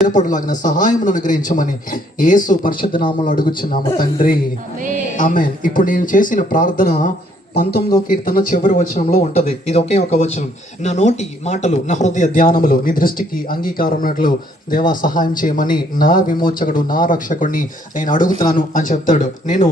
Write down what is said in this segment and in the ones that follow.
స్థిరపడులాగిన సహాయమును అనుగ్రహించమని యేసు పరిశుద్ధ నామములో అడుగుచున్నాము తండ్రి, ఆమేన్. ఇప్పుడు నేను చేసిన ప్రార్థన 19వ కీర్తన చివరి వచనంలో ఉంటది. ఇది ఒకే ఒక వచనం. నా నోటి మాటలు, నా హృదయ ధ్యానములు నీ దృష్టికి అంగీకారమున్నట్లు దేవా సహాయం చేయమని నా విమోచకుడు, నా రక్షకుడిని నేను అడుగుతాను అని చెప్తాడు. నేను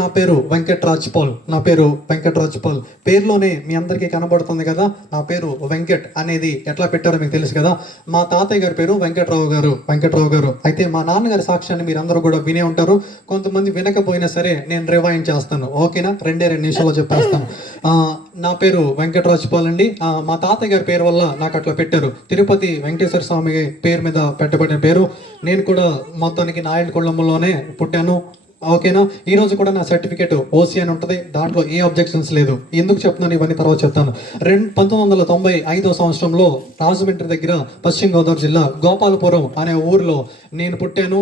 నా పేరు వెంకట్రాజ్ పాల్, నా పేరు వెంకట్రాజ్ పాల్. పేరులోనే మీ అందరికీ కనబడుతుంది కదా, నా పేరు వెంకట్ అనేది ఎట్లా పెట్టారో మీకు తెలుసు కదా. మా తాతయ్య గారి పేరు వెంకట్రావు గారు. అయితే మా నాన్నగారి సాక్ష్యాన్ని మీరు అందరూ కూడా వినే ఉంటారు. కొంతమంది వినకపోయినా సరే నేను రివైండ్ చేస్తాను, ఓకేనా? 2 నిమిషాల్లో చెప్పేస్తాను. నా పేరు వెంకట్రాజ్ పాల్ అండి. మా తాతయ్య గారి పేరు వల్ల నాకు అట్లా పెట్టారు. తిరుపతి వెంకటేశ్వర స్వామి పేరు మీద పెట్టబడిన పేరు. నేను కూడా మొత్తానికి నాయుడు కుళ్ళంలోనే పుట్టాను, ఓకేనా? ఈ రోజు కూడా నా సర్టిఫికేట్ ఓసీ అని ఉంటుంది, దాంట్లో ఏ అబ్జెక్షన్స్ లేదు. ఎందుకు చెప్తున్నాను ఇవన్నీ తర్వాత చెప్తాను. 1995వ సంవత్సరంలో రాజమండ్రి దగ్గర పశ్చిమ గోదావరి జిల్లా గోపాలపురం అనే ఊరిలో నేను పుట్టాను.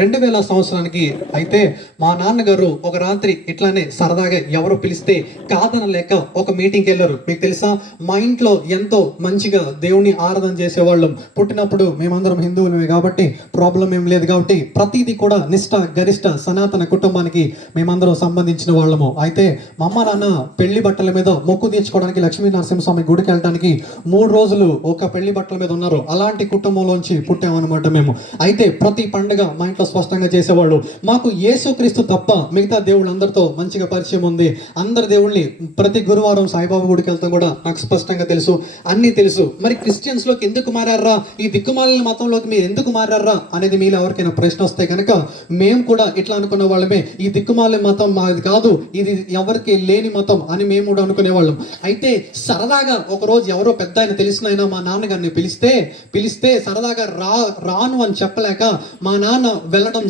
2000 సంవత్సరానికి అయితే మా నాన్నగారు ఒక రాత్రి ఇట్లానే సరదాగా ఎవరో పిలిస్తే కాదనలేక ఒక మీటింగ్కి వెళ్ళారు. మీకు తెలుసా, మా ఇంట్లో ఎంతో మంచిగా దేవుని ఆరాధన చేసేవాళ్ళం. పుట్టినప్పుడు మేమందరం హిందువులమే కాబట్టి ప్రాబ్లం ఏం లేదు కాబట్టి ప్రతిదీ కూడా నిష్ఠ గరిష్ట సనాతన కుటుంబానికి మేమందరం సంబంధించిన వాళ్ళము. అయితే మా అమ్మ నాన్న పెళ్లి బట్టల మీద మొక్కు తీర్చుకోవడానికి లక్ష్మీ నరసింహస్వామి గుడికి వెళ్ళడానికి 3 రోజులు ఒక పెళ్లి బట్టల మీద ఉన్నారు. అలాంటి కుటుంబంలోంచి పుట్టామన్నమాట మేము. అయితే ప్రతి పండుగ మా ఇంట్లో స్పష్టంగా చేసేవాళ్ళు. మాకు యేసుక్రీస్తు తప్ప మిగతా దేవుళ్ళు అందరితో మంచిగా పరిచయం ఉంది. అందరి దేవుళ్ళని ప్రతి గురువారం సాయిబాబా గుడికి వెళ్తాం కూడా నాకు స్పష్టంగా తెలుసు, అన్నీ తెలుసు. మరి క్రిస్టియన్స్ లోకి ఎందుకు మారారా, ఈ దిక్కుమాలిన మతంలోకి మీరు ఎందుకు మారారా అనేది మీలో ఎవరికైనా ప్రశ్న వస్తే కనుక మేము కూడా ఇట్లా అనుకునే వాళ్ళమే. ఈ దిక్కుమాలిన మతం మాది కాదు, ఇది ఎవరికి లేని మతం అని మేము కూడా అనుకునే వాళ్ళం. అయితే సరదాగా ఒకరోజు ఎవరో పెద్ద ఆయన తెలిసిన ఆయన మా నాన్నగారిని పిలిస్తే సరదాగా రాను అని చెప్పలేక మా నాన్న వెళ్ళడం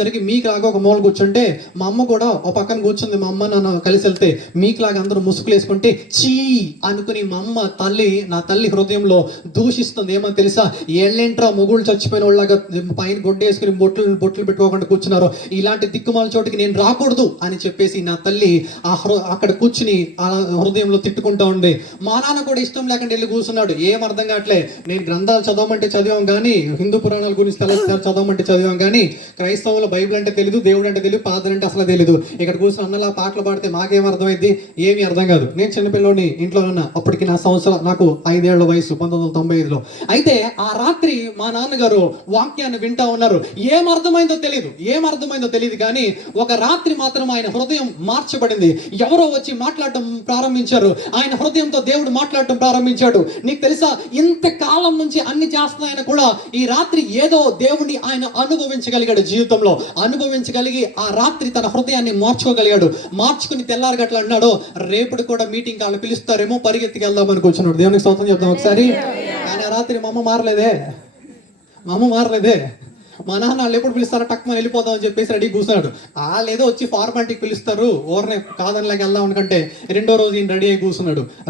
జరిగి మీకు లాగా ఒక మూల కూర్చుంటే మా అమ్మ కూడా ఒక పక్కన కూర్చుంది. మా అమ్మ నాన్న కలిసి వెళ్తే మీకులాగా అందరూ ముసుగులు వేసుకుంటే చీ అనుకుని మా అమ్మ నా తల్లి హృదయంలో దూషిస్తుంది. ఏమని తెలుసా, ఏళ్ళేంట్రా మొగుళ్ళు చచ్చిపోయిన వాళ్ళగా పైన గొడ్డ వేసుకుని బొట్లు పెట్టుకోకుండా కూర్చున్నారు, ఇలాంటి దిక్కుమాల చోటికి నేను రాకూడదు అని చెప్పేసి నా తల్లి అక్కడ కూర్చుని ఆ హృదయంలో తిట్టుకుంటా ఉంది. మా నాన్న కూడా ఇష్టం లేకుండా వెళ్ళి కూర్చున్నాడు. ఏం అర్థం కావట్లే. నేను గ్రంథాలు చదవమంటే చదివాం కానీ, హిందూ పురాణాల గురించి చదవమంటే చదివాం కానీ, క్రైస్తవుల బైబిల్ అంటే తెలియదు, దేవుడు అంటే తెలియదు, పాదర్ అంటే అసలు తెలియదు. ఇక్కడ కూర్చుని అన్నలా పాటలు పాడితే మాకేం అర్థమైంది, ఏమీ అర్థం కాదు. నేను చిన్నపిల్లని ఇంట్లో ఉన్నా. అప్పటికి నాకు 5 ఏళ్ల వయసు, 1995లో. అయితే ఆ రాత్రి మా నాన్నగారు వాక్యాన్ని వింటా ఉన్నారు. ఏమర్థమైందో తెలియదు కానీ ఒక రాత్రి మాత్రం ఆయన హృదయం మార్చబడింది. ఎవరో వచ్చి మాట్లాడటం ప్రారంభించారు. ఆయన హృదయంతో దేవుడు మాట్లాడటం ప్రారంభించాడు. నీకు తెలుసా, ఇంతకాలం నుంచి అన్ని చేస్తున్నాయన కూడా ఈ రాత్రి ఏదో దేవుడిని ఆయన అనుభవించగలిగాడు. జీవితంలో అనుభవించగలిగి ఆ రాత్రి తన హృదయాన్ని మార్చుకోగలిగాడు. మార్చుకుని తెల్లారగట్ల అన్నాడు, రేపటి కూడా మీటింగ్ వాళ్ళు పిలుస్తారేమో, పరిగెత్తికి వెళ్దామని కూర్చున్నాడు. దేవునికి స్తోత్రం చెప్దాం ఒకసారి. ఆయన రాత్రి మా అమ్మ మారలేదే. మా నాన్న వాళ్ళు ఎప్పుడు పిలుస్తారో టక్మని వెళ్ళిపోదాం అని చెప్పేసి రెడీ కూర్చున్నాడు. వాళ్ళు ఏదో వచ్చి ఫార్మాలిటీకి పిలుస్తారు, ఓర్నే కాదనిలాగా వెళ్దాం అనుకంటే 2వ రోజు ఈయన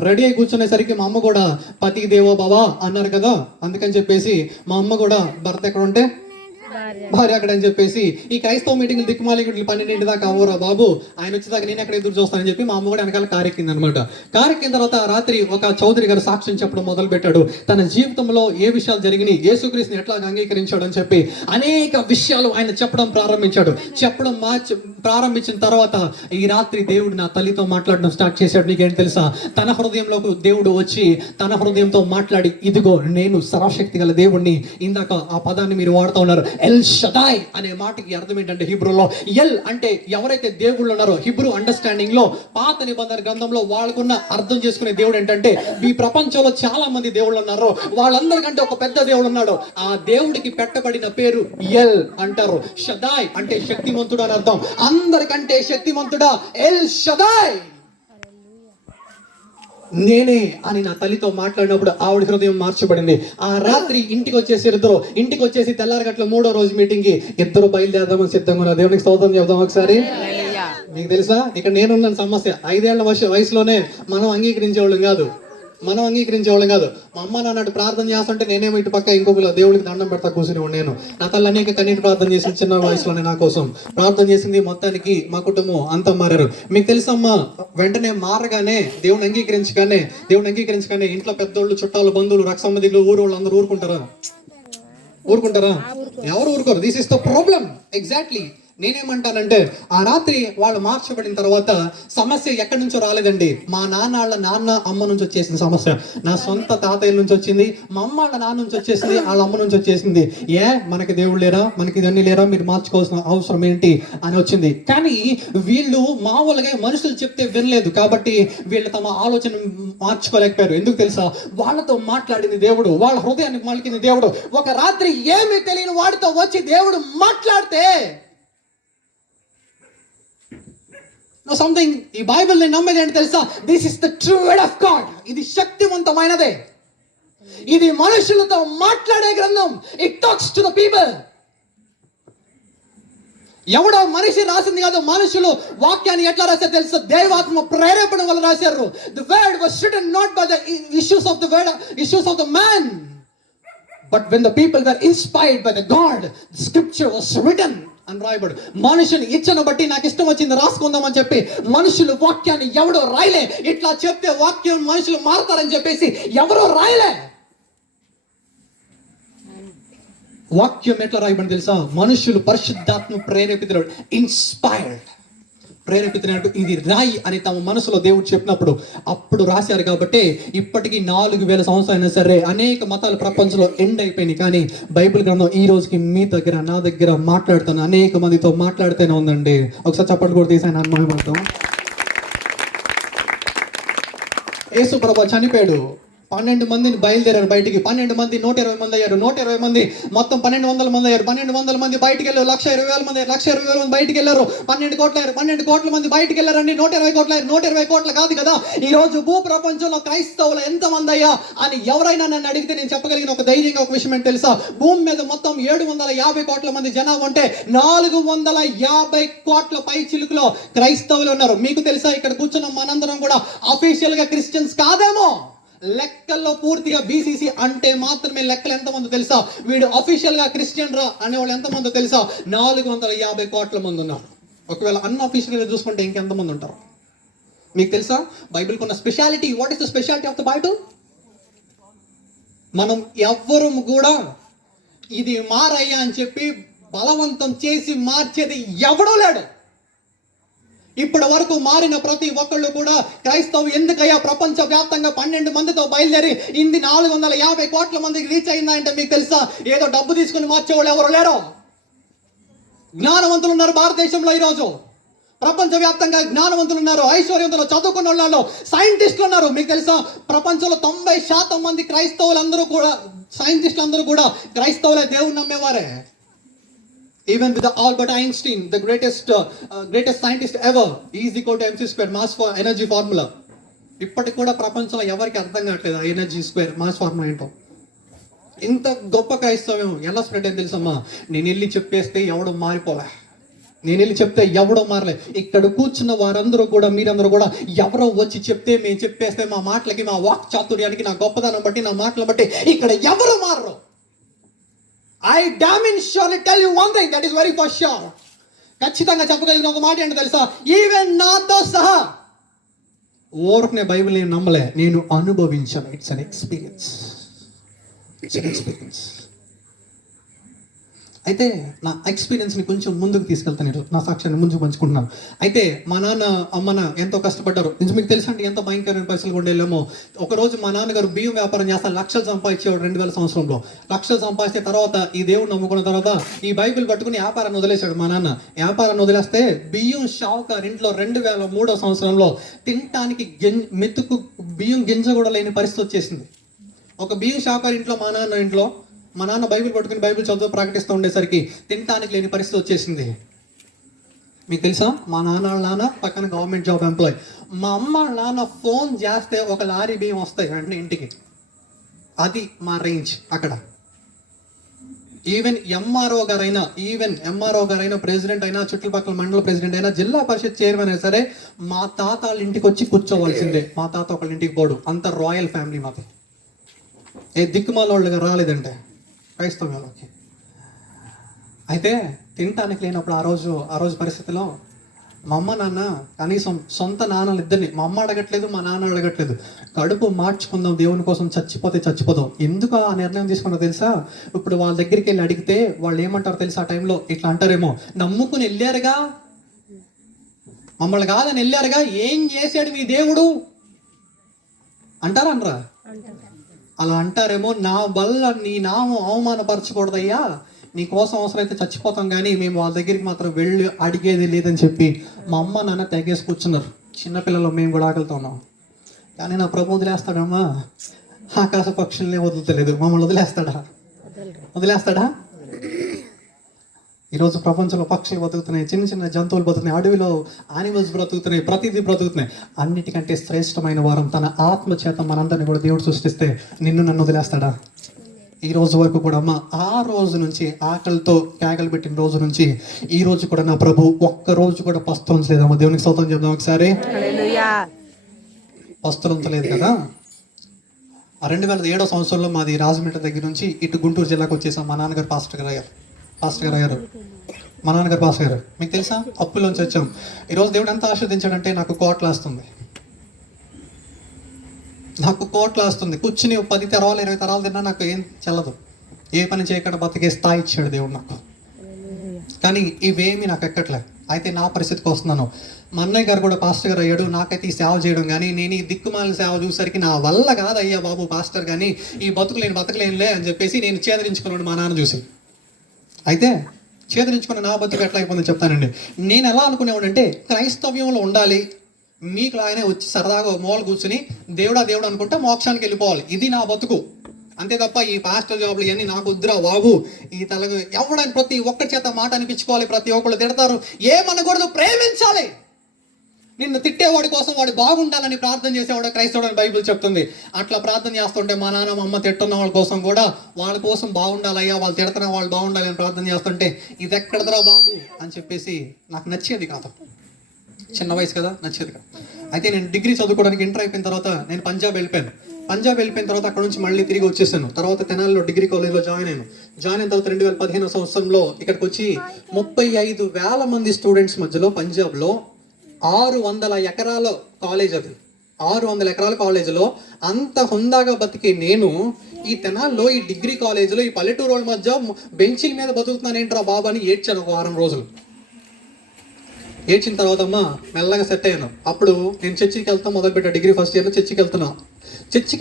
రెడీ అయి కూర్చునేసరికి మా అమ్మ కూడా పతికి దేవో బావా అన్నారు కదా, అందుకని చెప్పేసి మా అమ్మ కూడా భర్త ఎక్కడ ఉంటే భార్య అక్కడ అని చెప్పేసి ఈ క్రైస్తవ మీటింగ్లు దిక్కుమాలి 12 దాకా అవ్వరా బాబు, ఆయన వచ్చేదాకా నేను ఎక్కడ ఎదురు చూస్తానని చెప్పి మా అమ్మ కూడా వెనకాల కారెక్కింది అనమాట. కారెక్కిన తర్వాత రాత్రి ఒక చౌదరి గారు సాక్ష్యం చెప్పడం మొదలు పెట్టాడు. తన జీవితంలో ఏ విషయాలు జరిగినాయి, యేసుక్రీస్తుని ఎట్లా అంగీకరించాడు అని చెప్పి అనేక విషయాలు ఆయన చెప్పడం ప్రారంభించిన తర్వాత ఈ రాత్రి దేవుడు నా తల్లితో మాట్లాడడం స్టార్ట్ చేశాడు. నీకేంటి తెలుసా, తన హృదయంలోకి దేవుడు వచ్చి తన హృదయంతో మాట్లాడి, ఇదిగో నేను సర్వశక్తి గల దేవుణ్ణి. ఇందాక ఆ పదాన్ని మీరు వాడుతూ ఉన్నారు, ఎల్ షదాయ్ అనే మాటకి అర్థం ఏంటంటే, హిబ్రూలో ఎల్ అంటే ఎవరైతే దేవుళ్ళు ఉన్నారో, హిబ్రూ అండర్స్టాండింగ్ లో పాత నిబంధన గ్రంథంలో వాళ్ళకున్న అర్థం చేసుకునే దేవుడు ఏంటంటే, ఈ ప్రపంచంలో చాలా మంది దేవుళ్ళు ఉన్నారు, వాళ్ళందరికంటే ఒక పెద్ద దేవుడు ఉన్నాడు. ఆ దేవుడికి పెట్టబడిన పేరు ఎల్ అంటారు. షదాయ్ అంటే శక్తిమంతుడు అని అర్థం. అందరికంటే శక్తిమంతుడా ఎల్ షదాయ్ నేనే అని నా తల్లితో మాట్లాడినప్పుడు ఆవిడ హృదయం మార్చబడింది. ఆ రాత్రి ఇంటికి వచ్చేసి తెల్లారగట్ల 3వ రోజు మీటింగ్ కి ఇద్దరు బయలుదేరదామని సిద్ధంగా ఉన్నారు. దేవునికి స్తోత్రం చెప్దాం ఒకసారి. మీకు తెలుసా, ఇక్కడ నేనున్న సమస్య 5 ఏళ్ల వయసులోనే మనం అంగీకరించేవాళ్ళం కాదు. మా అమ్మ నాన్నటి ప్రార్థన చేస్తుంటే నేనేమో ఇటు పక్క ఇంకొక దేవుడికి దండం పెడతా కూర్చుని నేను. నా తల్లి అనేక కన్నీటి ప్రార్థన చేసింది చిన్న వయసులోనే నా కోసం ప్రార్థన చేసింది. మొత్తానికి మా కుటుంబం అంతా మారారు. మీకు తెలుసమ్మా, వెంటనే మారగానే దేవుని అంగీకరించగానే ఇంట్లో పెద్దోళ్ళు, చుట్టాలు, బంధువులు, రక్త సంబంధికులు, ఊరు వాళ్ళు అందరూ ఊరుకుంటారా? ఊరుకుంటారా? ఎవరు ఊరుకోరు. This is the problem. Exactly. నేనేమంటానంటే ఆ రాత్రి వాళ్ళు మార్చబడిన తర్వాత సమస్య ఎక్కడి నుంచో రాలేదండి. మా నాన్న వాళ్ళ నాన్న అమ్మ నుంచి వచ్చేసింది సమస్య. నా సొంత తాతయ్య నుంచి వచ్చింది, మా అమ్మ వాళ్ళ నాన్న నుంచి వచ్చేసింది, వాళ్ళ అమ్మ నుంచి వచ్చేసింది. మనకి దేవుడు లేరా, మనకి ఇవన్నీ లేరా, మీరు మార్చుకోవాల్సిన అవసరం ఏంటి అని వచ్చింది. కానీ వీళ్ళు మామూలుగా మనుషులు చెప్తే వినలేదు కాబట్టి వీళ్ళు తమ ఆలోచన మార్చుకోలేకపోయారు. ఎందుకు తెలుసా? వాళ్ళతో మాట్లాడింది దేవుడు, వాళ్ళ హృదయాన్ని మలికింది దేవుడు. ఒక రాత్రి ఏమీ తెలియని వాడితో వచ్చి దేవుడు మాట్లాడితే సంథింగ్, ఈ బైబిల్ ని నమ్మేది ఏంటి తెలుసా? This is the true word of God. ఇది శక్తివంతమైనదే, ఇది మనుషులతో మాట్లాడే గ్రంథం. It talks to the people. ఎవడో మనిషి రాసింది కాదు. మనుషులు వాక్యాన్ని ఎట్లా రాశారు తెలుసా? దైవాత్మ ప్రేరేపణ వల్ల రాశారు. The word was written not by the issues of the word, issues of the man, but when the people were inspired by the God, the scripture was written అని రాయబడు. మనుషుని ఇచ్చను బట్టి నాకు ఇష్టం వచ్చింది రాసుకుందామని చెప్పి మనుషులు వాక్యాన్ని ఎవడో రాయలే. ఇట్లా చెప్తే వాక్యం మనుషులు మారతారని చెప్పేసి ఎవరో రాయలే. వాక్యం ఎట్లా రాయబడి తెలుసా? మనుషులు పరిశుద్ధాత్మ ప్రేరేపితుడు, ఇన్స్పైర్డ్, ప్రేరేపితున్నట్టు ఇది రాయి అని తమ మనసులో దేవుడు చెప్పినప్పుడు అప్పుడు రాశారు. కాబట్టి ఇప్పటికీ 4000 సంవత్సరాలు అయినా సరే అనేక మతాలు ప్రపంచంలో ఎండ్ అయిపోయినాయి. కానీ బైబిల్ గ్రంథం ఈ రోజుకి మీ దగ్గర, నా దగ్గర మాట్లాడుతాను, అనేక మందితో మాట్లాడుతూనే ఉందండి. ఒకసారి చప్పట్లు కూడా తీసాను అనుభవం. యేసు ప్రభు చనిపోయాడు, 12 మందిని బయలుదేరారు బయటికి. 12 మంది 120 మంది అయ్యారు. 120 మంది మొత్తం 1200 మంది అయ్యారు. 1200 మంది బయటికి వెళ్ళారు. 1,20,000 మంది, 1,20,000 మంది బయటికి వెళ్ళారు. 12 కోట్ల అయ్యారు. 12 కోట్ల మంది బయటికి వెళ్ళారండి. 120 కోట్ల అయ్యారు. 120 కోట్ల కాదు కదా. ఈ రోజు భూ ప్రపంచంలో క్రైస్తవులు ఎంతమంది అయ్యా అని ఎవరైనా నన్ను అడిగితే నేను చెప్పగలిగిన ఒక ధైర్యంగా ఒక విషయం ఏంటి తెలుసా? భూమి మీద మొత్తం 750 కోట్ల మంది జనాభా ఉంటే 450 కోట్ల పై చిలుకులో క్రైస్తవులు ఉన్నారు. మీకు తెలుసా? ఇక్కడ కూర్చున్న మనందరం కూడా అఫీషియల్ గా క్రిస్టియన్స్ కాదేమో. లెక్కల్లో పూర్తిగా బీసీసీ అంటే మాత్రమే లెక్కలు ఎంతమంది తెలుసా? వీడు అఫీషియల్ గా క్రిస్టియన్ రా అనేవాళ్ళు ఎంతమంది తెలుసా? 450 కోట్ల మంది ఉన్నారు. ఒకవేళ అన్అఫీషియల్ గా చూసుకుంటే ఇంకెంతమంది ఉంటారు మీకు తెలుసా? బైబిల్ కొన్న speciality. What is the speciality of the Bible? మనం ఎవ్వరూ కూడా ఇది మారయ్యా అని చెప్పి బలవంతం చేసి మార్చేది ఎవడూ లేడు. ఇప్పటి వరకు మారిన ప్రతి ఒక్కళ్ళు కూడా క్రైస్తవం ఎందుకయ్యా ప్రపంచ వ్యాప్తంగా 12 మందితో బయలుదేరి 450 కోట్ల మందికి రీచ్ అయిందా అంటే మీకు తెలుసా? ఏదో డబ్బు తీసుకుని మార్చేవాళ్ళు ఎవరు లేరు. జ్ఞానవంతులు ఉన్నారు భారతదేశంలో. ఈరోజు ప్రపంచవ్యాప్తంగా జ్ఞానవంతులు ఉన్నారు, ఐశ్వర్యవంతులు, చదువుకున్న వాళ్ళు, సైంటిస్టులు ఉన్నారు. మీకు తెలుసా? ప్రపంచంలో 90% మంది క్రైస్తవులందరూ కూడా, సైంటిస్టులు అందరూ కూడా క్రైస్తవులే, దేవుని నమ్మేవారే. Even with the Albert Einstein, the greatest scientist ever, E is equal to mc square, mass for energy formula. ఇప్పటికి కూడా ప్రపంచంలో ఎవరికి అర్థం కావట్లేదు ఆ ఎనర్జీ స్క్వేర్ మాస్ ఫార్ములా ఏంటో. ఇంత గొప్ప క్రైస్తవం ఎలా స్ప్రెడ్ అయింది తెలుసమ్మా? నేను వెళ్ళి చెప్పేస్తే ఎవడో మారిపోలే, నేను వెళ్ళి చెప్తే ఎవడో మారలే. ఇక్కడ కూర్చున్న వారందరూ కూడా, మీరందరూ కూడా ఎవరో వచ్చి చెప్తే మేము చెప్పేస్తే మా మాటలకి, మా వాక్ చాతుర్యానికి, నా గొప్పదనం బట్టి, నా మాటలు బట్టి ఇక్కడ ఎవరు మారరు. I damn surely tell you one thing that is very for sure. ఖచ్చితంగా చెప్పగలిగిన ఒక మాట ఏంటో తెలుసా? ఈవెన్ నాతో సహా ఓర్కనే బైబిల్ నేను నమ్మలే, నేను అనుభవించాను. It's an experience. అయితే నా ఎక్స్పీరియన్స్ని కొంచెం ముందుకు తీసుకెళ్తాను, ఈరోజు నా సాక్ష్యాన్ని ముందుకు పంచుకుంటున్నాను. అయితే మా నాన్న అమ్మన ఎంతో కష్టపడ్డారు. నిజం మీకు తెలుసా అండి ఎంత భయంకరమైన పరిస్థితులు ఉండేలేమో. ఒకరోజు మా నాన్నగారు బియ్యం వ్యాపారం చేస్తారు, లక్షలు సంపాదించేవాడు. 2000 సంవత్సరంలో లక్షలు సంపాదిస్తే తర్వాత ఈ దేవుడు నమ్ముకున్న తర్వాత ఈ బైబిల్ పట్టుకుని వ్యాపారాన్ని వదిలేశాడు మా నాన్న. వ్యాపారాన్ని వదిలేస్తే బియ్యం షావుకారు ఇంట్లో 2003 సంవత్సరంలో తినటానికి మెతుకు బియ్యం గింజ కూడా లేని పరిస్థితి వచ్చేసింది. ఒక బియ్యం షావుకారు ఇంట్లో, మా నాన్న బైబిల్ పట్టుకుని బైబిల్ చదువు ప్రకటిస్తూ ఉండేసరికి తినటానికి లేని పరిస్థితి వచ్చేసింది. మీకు తెలుసా? మా నాన్న పక్కన గవర్నమెంట్ జాబ్ ఎంప్లాయ్. మా అమ్మ నాన్న ఫోన్ చేస్తే ఒక లారీ బియ్యం వస్తాయి వెంటనే ఇంటికి. అది మా రేంజ్ అక్కడ. ఈవెన్ ఎంఆర్ఓ గారైనా, ప్రెసిడెంట్ అయినా, చుట్టుపక్కల మండల ప్రెసిడెంట్ అయినా, జిల్లా పరిషత్ చైర్మన్ అయినా సరే మా తాత వాళ్ళ ఇంటికి వచ్చి కూర్చోవలసిందే. మా తాత ఒకళ్ళ ఇంటికి పోడు. అంత రాయల్ ఫ్యామిలీ మాది. ఏ దిక్కుమాలోళ్ళుగా రాలేదంటే క్రైస్తవంలోకి. అయితే తినటానికి లేనప్పుడు ఆ రోజు పరిస్థితిలో మా అమ్మ నాన్న కనీసం సొంత నాన్నలు ఇద్దరిని, మా అమ్మ అడగట్లేదు, మా నాన్న అడగట్లేదు, కడుపు మార్చుకుందాం దేవుని కోసం, చచ్చిపోతే చచ్చిపోదాం. ఎందుకు ఆ నిర్ణయం తీసుకున్నా తెలుసా? ఇప్పుడు వాళ్ళ దగ్గరికి వెళ్ళి అడిగితే వాళ్ళు ఏమంటారు తెలుసా? ఆ టైంలో ఇట్లా అంటారేమో, నమ్ముకుని వెళ్ళారుగా, మమ్మల్ని కాదని వెళ్ళారుగా, ఏం చేశాడు మీ దేవుడు అంటారా అనరా? అలా అంటారేమో. నా వల్ల నీ నామం అవమానపరచకూడదయ్యా, నీ కోసం అవసరమైతే చచ్చిపోతాం, కానీ మేము వాళ్ళ దగ్గరికి మాత్రం వెళ్ళి అడిగేది లేదని చెప్పి మా అమ్మ నాన్న తెగేసి కూర్చున్నారు. చిన్నపిల్లలు మేము కూడా ఆకలితో ఉన్నాం. కానీ నా ప్రభు వదిలేస్తాడమ్మా? ఆకాశ పక్షుల్ని వదులుతలేదు, మమ్మల్ని వదిలేస్తాడా? ఈరోజు ప్రపంచంలో పక్షులు బతుకుతున్నాయి, చిన్న చిన్న జంతువులు బతుకుతున్నాయి, అడవిలో యానిమల్స్ బ్రతుకుతున్నాయి, ప్రతిదీ బ్రతుకుతున్నాయి. అన్నిటికంటే శ్రేష్టమైన వారం తన ఆత్మ చేత మనందరినీ కూడా దేవుడు సృష్టిస్తే నన్ను వదిలేస్తాడా? ఈ రోజు వరకు కూడా అమ్మ, ఆ రోజు నుంచి ఆకలితో కేకలు పెట్టిన రోజు నుంచి ఈ రోజు కూడా నా ప్రభు ఒక్క రోజు కూడా పస్తులుంచలేదమ్మా. దేవునికి స్తోత్రం చెప్దాం ఒకసారి. పస్తులుంచలేదు కదా. 2007 సంవత్సరంలో మాది రాజమండ్రి దగ్గర నుంచి ఇటు గుంటూరు జిల్లాకు వచ్చేసాం. మా నాన్నగారు పాస్టర్ గారు అయ్యారు. మా నాన్నగారు పాస్టర్ గారు. మీకు తెలుసా, అప్పులోంచి వచ్చాం. ఈరోజు దేవుడు ఎంత ఆస్వాదించాడంటే నాకు కోట్లు వస్తుంది. కూర్చుని 10 తరాలు 20 తరాలు తిన్నా నాకు ఏం చెల్లదు. ఏ పని చేయకుండా బతికే స్థాయి ఇచ్చాడు దేవుడు నాకు. కానీ ఇవేమి నాకు ఎక్కట్లే. అయితే నా పరిస్థితికి వస్తున్నాను. మా అన్నయ్య గారు కూడా పాస్టర్ గారు అయ్యాడు. నాకైతే ఈ సేవ చేయడం కానీ, నేను ఈ దిక్కుమాలిన సేవ చూసరికి నా వల్ల కాదయ్యా బాబు పాస్టర్, కానీ ఈ బతకలేనులే అని చెప్పేసి నేను చేదరించుకున్నాడు మా నాన్న చూసి. అయితే చేదరించుకున్న నా బతుకు ఎట్లా అయిపోయిందో చెప్తానండి. నేను ఎలా అనుకునేవాడు అంటే, క్రైస్తవ్యంలో ఉండాలి, మీకు ఆయనే వచ్చి సరదాగా మూల కూర్చుని దేవుడా అనుకుంటే మోక్షానికి వెళ్ళిపోవాలి. ఇది నా బతుకు. అంతే తప్ప ఈ పాస్టర్ జాబ్లు ఇవన్నీ నాకు వద్దురా బాబు. ఈ తలగు ఎవడని ప్రతి ఒక్కరి చేత మాట అనిపించుకోవాలి, ప్రతి ఒక్కళ్ళు తిడతారు, ఏమనకూడదు, ప్రేమించాలి. నిన్ను తిట్టేవాడి కోసం వాడు బాగుండాలని ప్రార్థన చేసేవాడు క్రైస్తవుడు అని బైబిల్ చెప్తుంది. అట్లా ప్రార్థన చేస్తుంటే మా నాన్న మా అమ్మ తిట్టున్న వాళ్ళ కోసం కూడా వాళ్ళ కోసం బాగుండాలయ్యా, వాళ్ళు తిడుతున్న వాళ్ళు బాగుండాలి అని ప్రార్థన చేస్తుంటే ఇది ఎక్కడదరా బాబు అని చెప్పేసి నాకు నచ్చేది కాదు. చిన్న వయసు కదా, నచ్చేది కాదు. అయితే నేను డిగ్రీ చదువుకోవడానికి ఇంటర్ అయిపోయిన తర్వాత నేను పంజాబ్ వెళ్ళిపోయిన తర్వాత అక్కడ నుంచి మళ్ళీ తిరిగి వచ్చేసాను. తర్వాత తెనాలిలో డిగ్రీ కాలేజ్లో జాయిన్ అయిన తర్వాత 2015 సంవత్సరంలో ఇక్కడికి వచ్చి 35,000 మంది స్టూడెంట్స్ మధ్యలో పంజాబ్లో 600 ఎకరాల కాలేజ్, అది 600 ఎకరాల కాలేజీలో అంత హుందాగా బతికే నేను ఈ తెనాల్లో ఈ డిగ్రీ కాలేజీలో ఈ పల్లెటూరు వాళ్ళ మధ్య బెంచీల మీద బతుకుతున్నానేంట్రా బాబు అని ఏడ్చాను ఒక వారం రోజులు. ఏడ్చిన తర్వాత అమ్మ మెల్లగా సెట్ అయ్యాను. అప్పుడు నేను చర్చికి వెళ్తాను మొదలుపెట్టా. డిగ్రీ ఫస్ట్ ఇయర్లో చర్చికి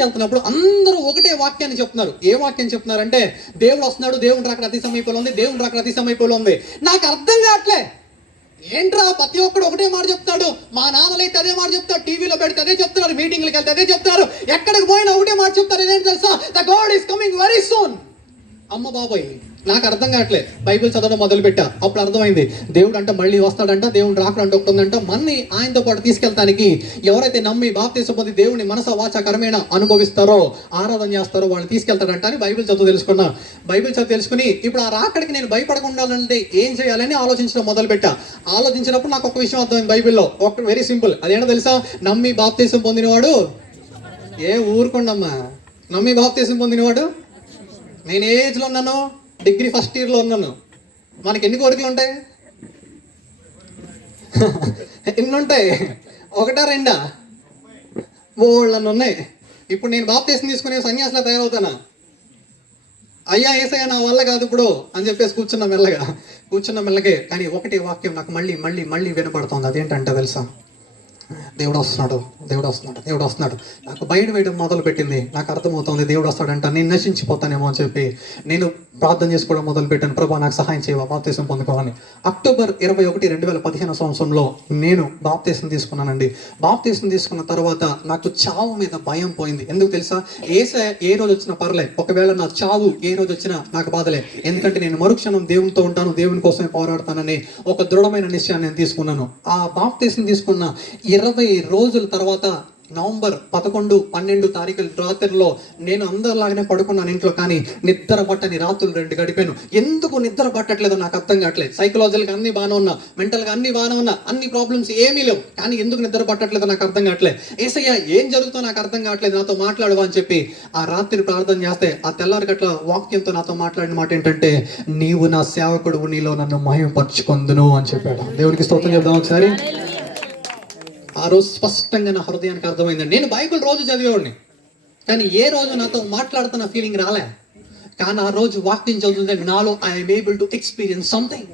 వెళ్తున్నప్పుడు అందరూ ఒకటే వాక్యాన్ని చెప్తున్నారు. ఏ వాక్యం చెప్తున్నారంటే, దేవుడు వస్తున్నాడు, దేవుడు రాకడ అతి సమీపంలో ఉంది. నాకు అర్థం కావట్లే, ఏంట్రా ప్రతి ఒక్కడు ఒకటే మాట చెప్తాడు. మా నాన్నలైతే అదే మాట చెప్తాడు, టీవీలో పెడితే అదే చెప్తున్నారు, మీటింగ్లకు వెళ్తే అదే చెప్తారు, ఎక్కడికి పోయినా ఒకటే మాట చెప్తారు. ఏంటి తెలుసా? The God is coming very soon. అమ్మ బాబాయ్, నాకు అర్థం కావట్లే. బైబిల్ చదవడం మొదలుపెట్టా. అప్పుడు అర్థమైంది, దేవుడు అంటే మళ్ళీ వస్తాడంట, దేవుడు రాకడంటే ఒకటి ఉందంట. మన్ని ఆయనతో పాటు తీసుకెళ్తానికి ఎవరైతే నమ్మి బాప్తీసం పొంది దేవుని మనస వాచ కర్మేణ అనుభవిస్తారో, ఆరాధన చేస్తారో వాళ్ళని తీసుకెళ్తాడంట అని బైబిల్ చదువు తెలుసుకుని ఇప్పుడు ఆ రాకడికి నేను భయపడకుండా ఉండాలంటే ఏం చేయాలని ఆలోచించడం మొదలుపెట్టా. ఆలోచించినప్పుడు నాకు ఒక విషయం అర్థమైంది బైబిల్లో. ఒక వెరీ సింపుల్. అదేంటో తెలుసా? నమ్మి బాప్తీసం పొందినవాడు ఊరుకోండమ్మా. నమ్మి బాప్తీసం పొందినవాడు, నేను ఏ ఏజ్లో ఉన్నాను? డిగ్రీ ఫస్ట్ ఇయర్లో ఉన్నాను. మనకి ఎన్ని కోరికలు ఉంటాయి? ఎన్ని ఉంటాయి? 1 2 బోళ్ళని ఉన్నాయి. ఇప్పుడు నేను బాప్తీసం తీసుకునే సన్యాసిలా తయారవుతానా? అయ్యా ఏసయ్యా నా వల్ల కాదు ఇప్పుడు అని చెప్పేసి కూర్చున్న మెల్లగే. కానీ ఒకటి వాక్యం నాకు మళ్ళీ వినపడుతుంది. అదేంటంటే తెలుసా? దేవుడు వస్తున్నాడు. నాకు బయట వేయడం మొదలు పెట్టింది. నాకు అర్థమవుతుంది దేవుడు వస్తాడంట, నేను నశించిపోతానేమో అని చెప్పి నేను ప్రార్థన చేసుకోవడం మొదలు పెట్టాను. ప్రభా నాకు సహాయం చేయవా బాప్తీసం పొందుకోవాలని. అక్టోబర్ 21, 2015 సంవత్సరంలో నేను బాప్తీసం తీసుకున్నానండి. బాప్తీసం తీసుకున్న తర్వాత నాకు చావు మీద భయం పోయింది. ఎందుకు తెలుసా? ఏ రోజు వచ్చినా పర్లే, ఒకవేళ నా చావు ఏ రోజు వచ్చినా నాకు బాధలే. ఎందుకంటే నేను మరుక్షణం దేవునితో ఉంటాను, దేవుని కోసమే పోరాడతానని ఒక దృఢమైన నిశ్చయాన్ని నేను తీసుకున్నాను. ఆ బాప్తీసం తీసుకున్న 20 రోజుల తర్వాత నవంబర్ 11, 12 తారీఖుల రాత్రిలో నేను అందరిలాగానే పడుకున్నాను ఇంట్లో, కానీ నిద్ర పట్టని రాత్రులు 2 గడిపాను. ఎందుకు నిద్ర పట్టట్లేదో నాకు అర్థం కావట్లేదు. సైకలాజికల్గా అన్ని బాగానే ఉన్నా, మెంటల్గా అన్ని బాగానే ఉన్నా, అన్ని ప్రాబ్లమ్స్ ఏమీ లేవు, కానీ ఎందుకు నిద్ర పట్టట్లేదో నాకు అర్థం కావట్లేదు. యేసయ్య ఏం జరుగుతుందో నాకు అర్థం కావట్లేదు, నాతో మాట్లాడవా అని చెప్పి ఆ రాత్రి ప్రార్థన చేస్తే ఆ తెల్లారి గట్ల వాక్యంతో నాతో మాట్లాడిన మాట ఏంటంటే, నీవు నా సేవకుడు, నీలో నన్ను మహిమపరచుకొందును అని చెప్పాడు. దేవునికి స్తోత్రం చెప్దాం ఒకసారి. ఆ రోజు స్పష్టంగా నా హృదయానికి అర్థమైందండి. నేను బైబిల్ రోజు చదివేవాడిని, కానీ ఏ రోజు నాతో మాట్లాడుతున్న ఫీలింగ్ రాలే. కానీ ఆ రోజు వాక్యం చదువుతుంటే నాలో I'm able to experience something.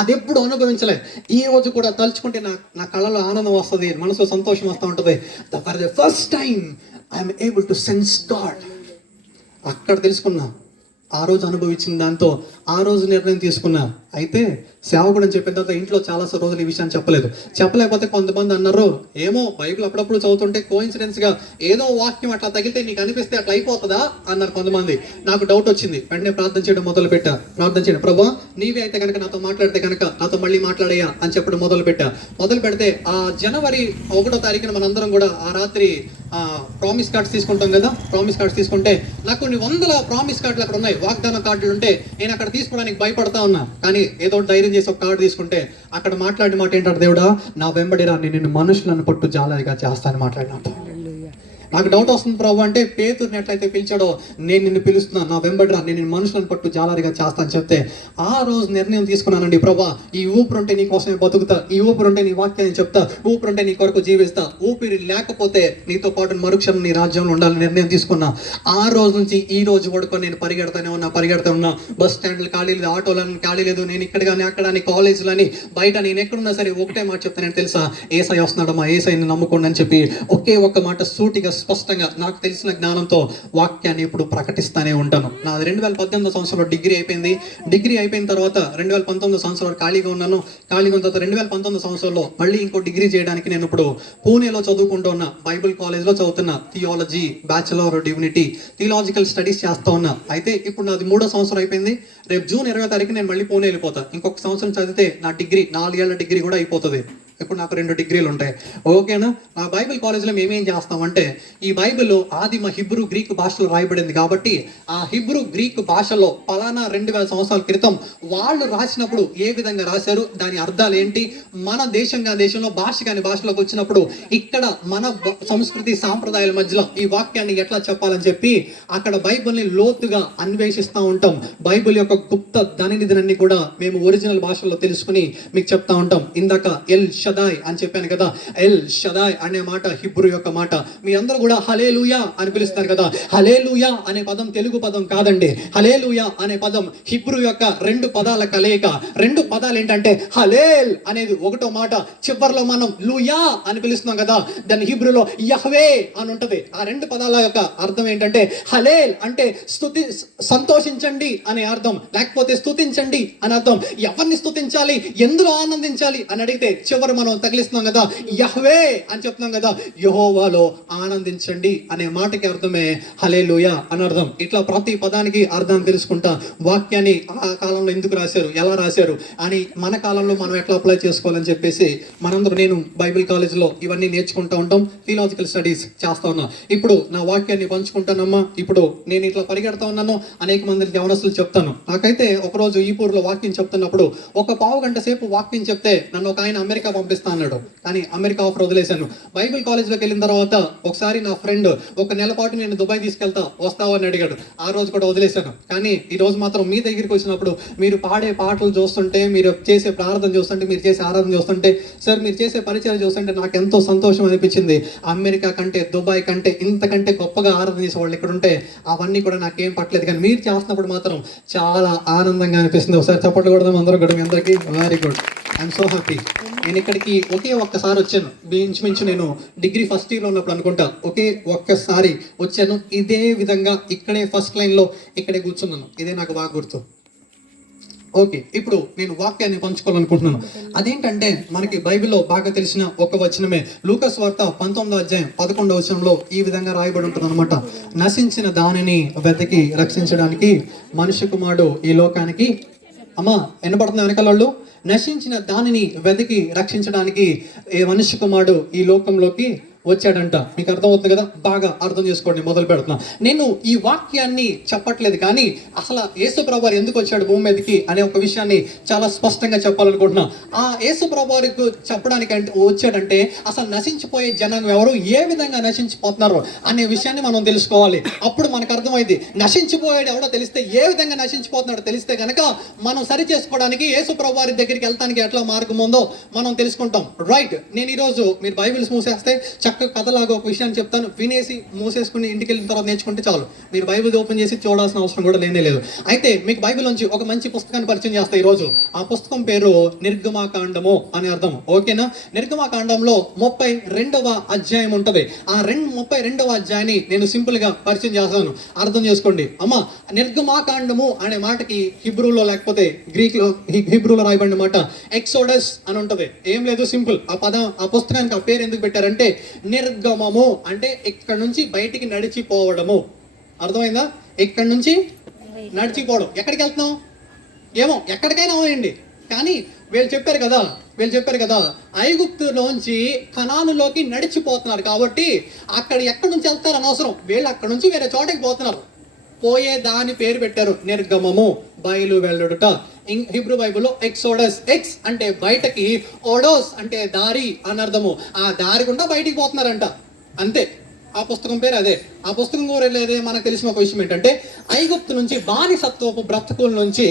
అది ఎప్పుడు అనుభవించలే. ఈ రోజు కూడా తలుచుకుంటే నా కళ్ళలో ఆనందం వస్తుంది, మనసులో సంతోషం వస్తూ ఉంటుంది. For the first time I'm able to sense God. అక్కడ తెలుసుకున్నా, ఆ రోజు అనుభవించిన దాంతో ఆ రోజు నిర్ణయం తీసుకున్నా. అయితే సేవకుడు అని చెప్పిన తర్వాత ఇంట్లో చాలా రోజులు ఈ విషయాన్ని చెప్పలేకపోతే కొంతమంది అన్నారు, ఏమో బైబిల్ అప్పుడప్పుడు చదువుతుంటే కోఇన్సిడెన్స్గా ఏదో వాక్యం అట్లా తగిలితే నీకు అనిపిస్తే అట్లా అయిపోతుందా అన్నారు కొంతమంది. నాకు డౌట్ వచ్చింది, వెంటనే ప్రార్థన చేయడం మొదలుపెట్టా. ప్రార్థన చేయడం, ప్రభా నీవే అయితే కనుక నాతో మాట్లాడితే కనుక నాతో మళ్ళీ మాట్లాడయ్యా అని చెప్పడం మొదలు పెడితే ఆ జనవరి 1వ తారీఖున మనందరం కూడా ఆ రాత్రి ప్రామిస్ కార్డ్స్ తీసుకుంటాం కదా. ప్రామిస్ కార్డ్స్ తీసుకుంటే నాకు కొన్ని వందల ప్రామిస్ కార్డులు అక్కడ ఉన్నాయి, వాగ్దాన కార్డులు ఉంటే నేను అక్కడ తీసుకోవడానికి భయపడతా ఉన్నా. కానీ ఏదో ధైర్యం చేసి ఒక కార్డు తీసుకుంటే అక్కడ మాట్లాడిన మాట ఏంటంటే, దేవుడా నా వెంబడిరా, నేను మనుషులను పట్టు జాలరిగా చేస్తానని మాట్లాడినట్టు. నాకు డౌట్ వస్తుంది, ప్రభు అంటే పేతురుని ఎట్లయితే పిలిచాడో నేను నిన్ను పిలుస్తున్నాను, నా వెంబడిరా, నేను మనుషులను పట్టు జాలరిగా చేస్తాను చెప్తే ఆ రోజు నిర్ణయం తీసుకున్నానండి. ప్రభా ఈ ఊపిరి ఉంటే నీ కోసమే బతుకుతా, ఈ ఊపిరి ఉంటే నీ వాక్యాన్ని చెప్తా, ఊపిరి ఉంటే నీ కొరకు జీవిస్తా, ఊపిరి లేకపోతే నీతో పాటు మరుక్షణం నీ రాజ్యంలో ఉండాలని నిర్ణయం తీసుకున్నా. ఆ రోజు నుంచి ఈ రోజు వరకు నేను పరిగెడతానే ఉన్నా. బస్ స్టాండ్లు ఖాళీ లేదు, ఆటోలను ఖాళీ లేదు, నేను ఇక్కడ కానీ అక్కడ అని కాలేజీలని బయట నేను ఎక్కడున్నా సరే ఒకటే మాట చెప్తాను తెలుసా, ఏసై వస్తున్నాడమ్మా, ఏసైని నమ్ముకోండి అని చెప్పి ఒకే ఒక్క మాట సూటిగా స్పష్టంగా నాకు తెలిసిన జ్ఞానంతో వాక్యాన్ని ఇప్పుడు ప్రకటిస్తానే ఉంటాను. నాది 2018 సంవత్సరంలో డిగ్రీ అయిపోయింది. డిగ్రీ అయిపోయిన తర్వాత 2019 సంవత్సరంలో ఖాళీగా ఉన్న తర్వాత 2019 సంవత్సరంలో మళ్ళీ ఇంకో డిగ్రీ చేయడానికి నేను ఇప్పుడు పూణేలో చదువుకుంటూ ఉన్నా. బైబిల్ కాలేజ్లో చదువుతున్నా. Theology bachelor divinity theological studies చేస్తూ ఉన్నా. అయితే ఇప్పుడు నాది 3వ సంవత్సరం అయిపోయింది. రేపు జూన్ 20వ తారీఖు నేను మళ్ళీ పూణే వెళ్ళిపోతా. ఇంకొక సంవత్సరం చదివితే నా డిగ్రీ 4 ఏళ్ల డిగ్రీ కూడా అయిపోతుంది. ఇప్పుడు నాకు 2 డిగ్రీలు ఉంటాయి. ఓకేనా? నా బైబిల్ కాలేజ్లో మేమేం చేస్తామంటే, ఈ బైబిల్ ఆదిమ హిబ్రూ గ్రీక్ భాషలో రాయబడింది కాబట్టి ఆ హిబ్రూ గ్రీక్ భాషలో పలానా 2000 సంవత్సరాల క్రితం వాళ్ళు రాసినప్పుడు ఏ విధంగా రాశారు, దాని అర్థాలు ఏంటి, మన దేశంలో భాష కాని భాషలోకి వచ్చినప్పుడు ఇక్కడ మన సంస్కృతి సాంప్రదాయాల మధ్యలో ఈ వాక్యాన్ని ఎట్లా చెప్పాలని చెప్పి అక్కడ బైబిల్ని లోతుగా అన్వేషిస్తూ ఉంటాం. బైబిల్ యొక్క గుప్త ధననిధిని కూడా మేము ఒరిజినల్ భాషలో తెలుసుకుని మీకు చెప్తా ఉంటాం. ఇందాక ఎల్ షదాయ్ అని చెప్పాను కదా. ఎల్ షదాయ్ అనే మాట హిబ్రూ యొక్క మాట. మీ అందరూ కూడా హల్లెలూయా అని పిలుస్తారు కదా. హల్లెలూయా అనే పదం తెలుగు పదం కాదండి. హల్లెలూయా అనే పదం హిబ్రూ యొక్క 2 పదాల కలయిక. 2 పదాలు ఏంటంటే హలేల్ అనేది ఒకటో మాట, చివరిలో మనం లూయా అని పిలుస్తున్నాం కదా, దాని హిబ్రూలో యహ్వే అని ఉంటది. ఆ 2 పదాల యొక్క అర్థం ఏంటంటే, హలేల్ అంటే స్తుతి, సంతోషించండి అనే అర్థం, లేకపోతే స్తుతించండి అని అర్థం. ఎవరిని స్తుతించాలి, ఎందులో ఆనందించాలి అని అడిగితే చివరి మనం తగిలిస్తున్నాం కదా, యహ్వే అని చెప్తున్నాం కదా, యెహోవాలో ఆనందించండి అనే మాటకి అర్థమే హల్లెలూయా అని అర్థం. ఇట్లా ప్రతి పదానికి అర్థాన్ని తెలుసుకుంటా వాక్యాన్ని ఆ కాలంలో ఎందుకు రాశారు, ఎలా రాశారు అని మన కాలంలో మనం ఎట్లా అప్లై చేసుకోవాలని చెప్పేసి మనందరూ, నేను బైబిల్ కాలేజ్లో ఇవన్నీ నేర్చుకుంటూ ఉంటాం, థియలాజికల్ స్టడీస్ చేస్తా ఉన్నా. ఇప్పుడు నా వాక్యాన్ని పంచుకుంటానమ్మా. ఇప్పుడు నేను ఇట్లా పరిగెడతా ఉన్నాను, అనేక మందికి యవనస్తులు చెప్తాను. నాకైతే ఒకరోజు ఈపూర్లో వాక్యం చెప్తున్నప్పుడు ఒక పావు గంట సేపు వాక్యం చెప్తే నన్ను ఒక ఆయన అమెరికా పంపిస్తా అన్నాడు. కానీ అమెరికా ఆఫర్ వదిలేశాను. బైబిల్ కాలేజ్లోకి వెళ్ళిన తర్వాత ఒకసారి నా ఫ్రెండ్ 1 నెల పాటు నేను దుబాయ్ తీసుకెళ్తా, వస్తావు అని అడిగాడు. ఆ రోజు కూడా వదిలేశాను. కానీ ఈ రోజు మాత్రం మీ దగ్గరికి వచ్చినప్పుడు మీరు పాడే పాటలు చూస్తుంటే, మీరు చేసే ప్రార్థన చూస్తుంటే, మీరు చేసే ఆరాధన చూస్తుంటే, సార్ మీరు చేసే పరిచయం చూస్తుంటే నాకు ఎంతో సంతోషం అనిపించింది. అమెరికా కంటే, దుబాయ్ కంటే, ఇంతకంటే గొప్పగా ఆరాధన చేసే వాళ్ళు ఇక్కడ ఉంటే అవన్నీ కూడా నాకేం పట్టలేదు. కానీ మీరు చేస్తున్నప్పుడు మాత్రం చాలా ఆనందంగా అనిపిస్తుంది. ఒకసారి చప్పట్లు కొడదాం అందరూ కూడా. మీ అందరికీ very good, I'm so happy. నేను ఇక్కడికి ఒకే ఒక్కసారి వచ్చాను. ఇంచుమించు నేను డిగ్రీ ఫస్ట్ ఇయర్లో ఉన్నప్పుడు అనుకుంటా, ఒకే ఒక్కసారి వచ్చాను. ఇదే విధంగా ఇక్కడే ఫస్ట్ లైన్లో ఇక్కడే కూర్చున్నాను. ఇదే నాకు బాగా గుర్తు. ఓకే, ఇప్పుడు నేను వాక్యాన్ని పంచుకోవాలనుకుంటున్నాను. అదేంటంటే మనకి బైబిల్లో బాగా తెలిసిన ఒక వచనమే. లూకాసు వార్త 19వ అధ్యాయం 11వ వచనంలో ఈ విధంగా రాయబడి ఉంటుంది అనమాట. నశించిన దానిని వెతికి రక్షించడానికి మనుష్య కుమారుడు ఈ లోకానికి, అమ్మా వినపడుతుంది వెనకాల వాళ్ళు, నశించిన దానిని వెతికి రక్షించడానికి ఏ మనుష్య కుమారుడు ఈ లోకంలోకి వచ్చాడంట. మీకు అర్థమవుతుంది కదా? బాగా అర్థం చేసుకోండి, మొదలు పెడుతున్నా. నేను ఈ వాక్యాన్ని చెప్పట్లేదు, కానీ అసలు యేసు ప్రభువారు ఎందుకు వచ్చాడు భూమి మీదకి అనే ఒక విషయాన్ని చాలా స్పష్టంగా చెప్పాలనుకుంటున్నా. ఆ యేసు ప్రభువారికి చెప్పడానికి వచ్చాడంటే అసలు నశించిపోయే జనాన్ని ఎవరు ఏ విధంగా నశించిపోతున్నారు అనే విషయాన్ని మనం తెలుసుకోవాలి. అప్పుడు మనకు అర్థమైంది. నశించిపోయాడు ఎవడో తెలిస్తే, ఏ విధంగా నశించిపోతున్నాడో తెలిస్తే కనుక మనం సరి చేసుకోవడానికి యేసు ప్రభువారి దగ్గరికి వెళ్తానికి ఎట్లా మార్గం ఉందో మనం తెలుసుకుంటాం. రైట్, నేను ఈరోజు మీరు బైబిల్స్ మూసేస్తే చక్కగా కథలాగా ఒక విషయాన్ని చెప్తాను, వినేసి మూసేసుకుని ఇంటికి వెళ్ళిన తర్వాత నేర్చుకుంటే చాలు. మీరు బైబిల్ ఓపెన్ చేసి చూడాల్సిన అవసరం కూడా లేనే లేదు. అయితే మీకు బైబిల్ నుంచి ఒక మంచి పుస్తకాన్ని పరిచయం చేస్తా ఈరోజు. ఆ పుస్తకం పేరు నిర్గమాకాండము అని అర్థం. ఓకేనా? నిర్గమాకాండంలో 32వ అధ్యాయం ఉంటుంది. ఆ 32వ అధ్యాయాన్ని నేను సింపుల్ గా పరిచయం చేస్తాను, అర్థం చేసుకోండి. అమ్మా, నిర్గమాకాండము అనే మాటకి హిబ్రూలో లేకపోతే గ్రీక్ లో, హిబ్రూలో రాయబడిన మాట ఎక్సోడస్ అని ఉంటది. ఏం లేదు, సింపుల్. ఆ పుస్తకానికి ఆ పేరు ఎందుకు పెట్టారంటే నిర్గమము అంటే ఇక్కడ నుంచి బయటికి నడిచిపోవడము. అర్థమైందా? ఇక్కడ నుంచి నడిచిపోవడం. ఎక్కడికి వెళ్తున్నాం ఏమో, ఎక్కడికైనా అవునండి. కానీ వీళ్ళు చెప్పారు కదా ఐగుప్తులోంచి కనానులోకి నడిచిపోతున్నారు కాబట్టి అక్కడ ఎక్కడి నుంచి వెళ్తారు అనవసరం, వీళ్ళు అక్కడ నుంచి వేరే చోటకి పోతున్నారు. పోయే దాని పేరు పెట్టారు నిర్గమము, బయలు వెళ్ళుట. హిబ్రూ బైబుల్లో ఎక్సోడస్, ఎక్స్ అంటే బయటకి, ఓడోస్ అంటే దారి అని అర్థము. ఆ దారి గుండా బయటికి పోతున్నారంట, అంతే. ఆ పుస్తకం పేరు అదే. ఆ పుస్తకం కూడా లేదే. మనకు తెలిసిన ఒక విషయం ఏంటంటే ఐగుప్తు నుంచి, బానిసత్వపు బ్రతుకుల నుంచి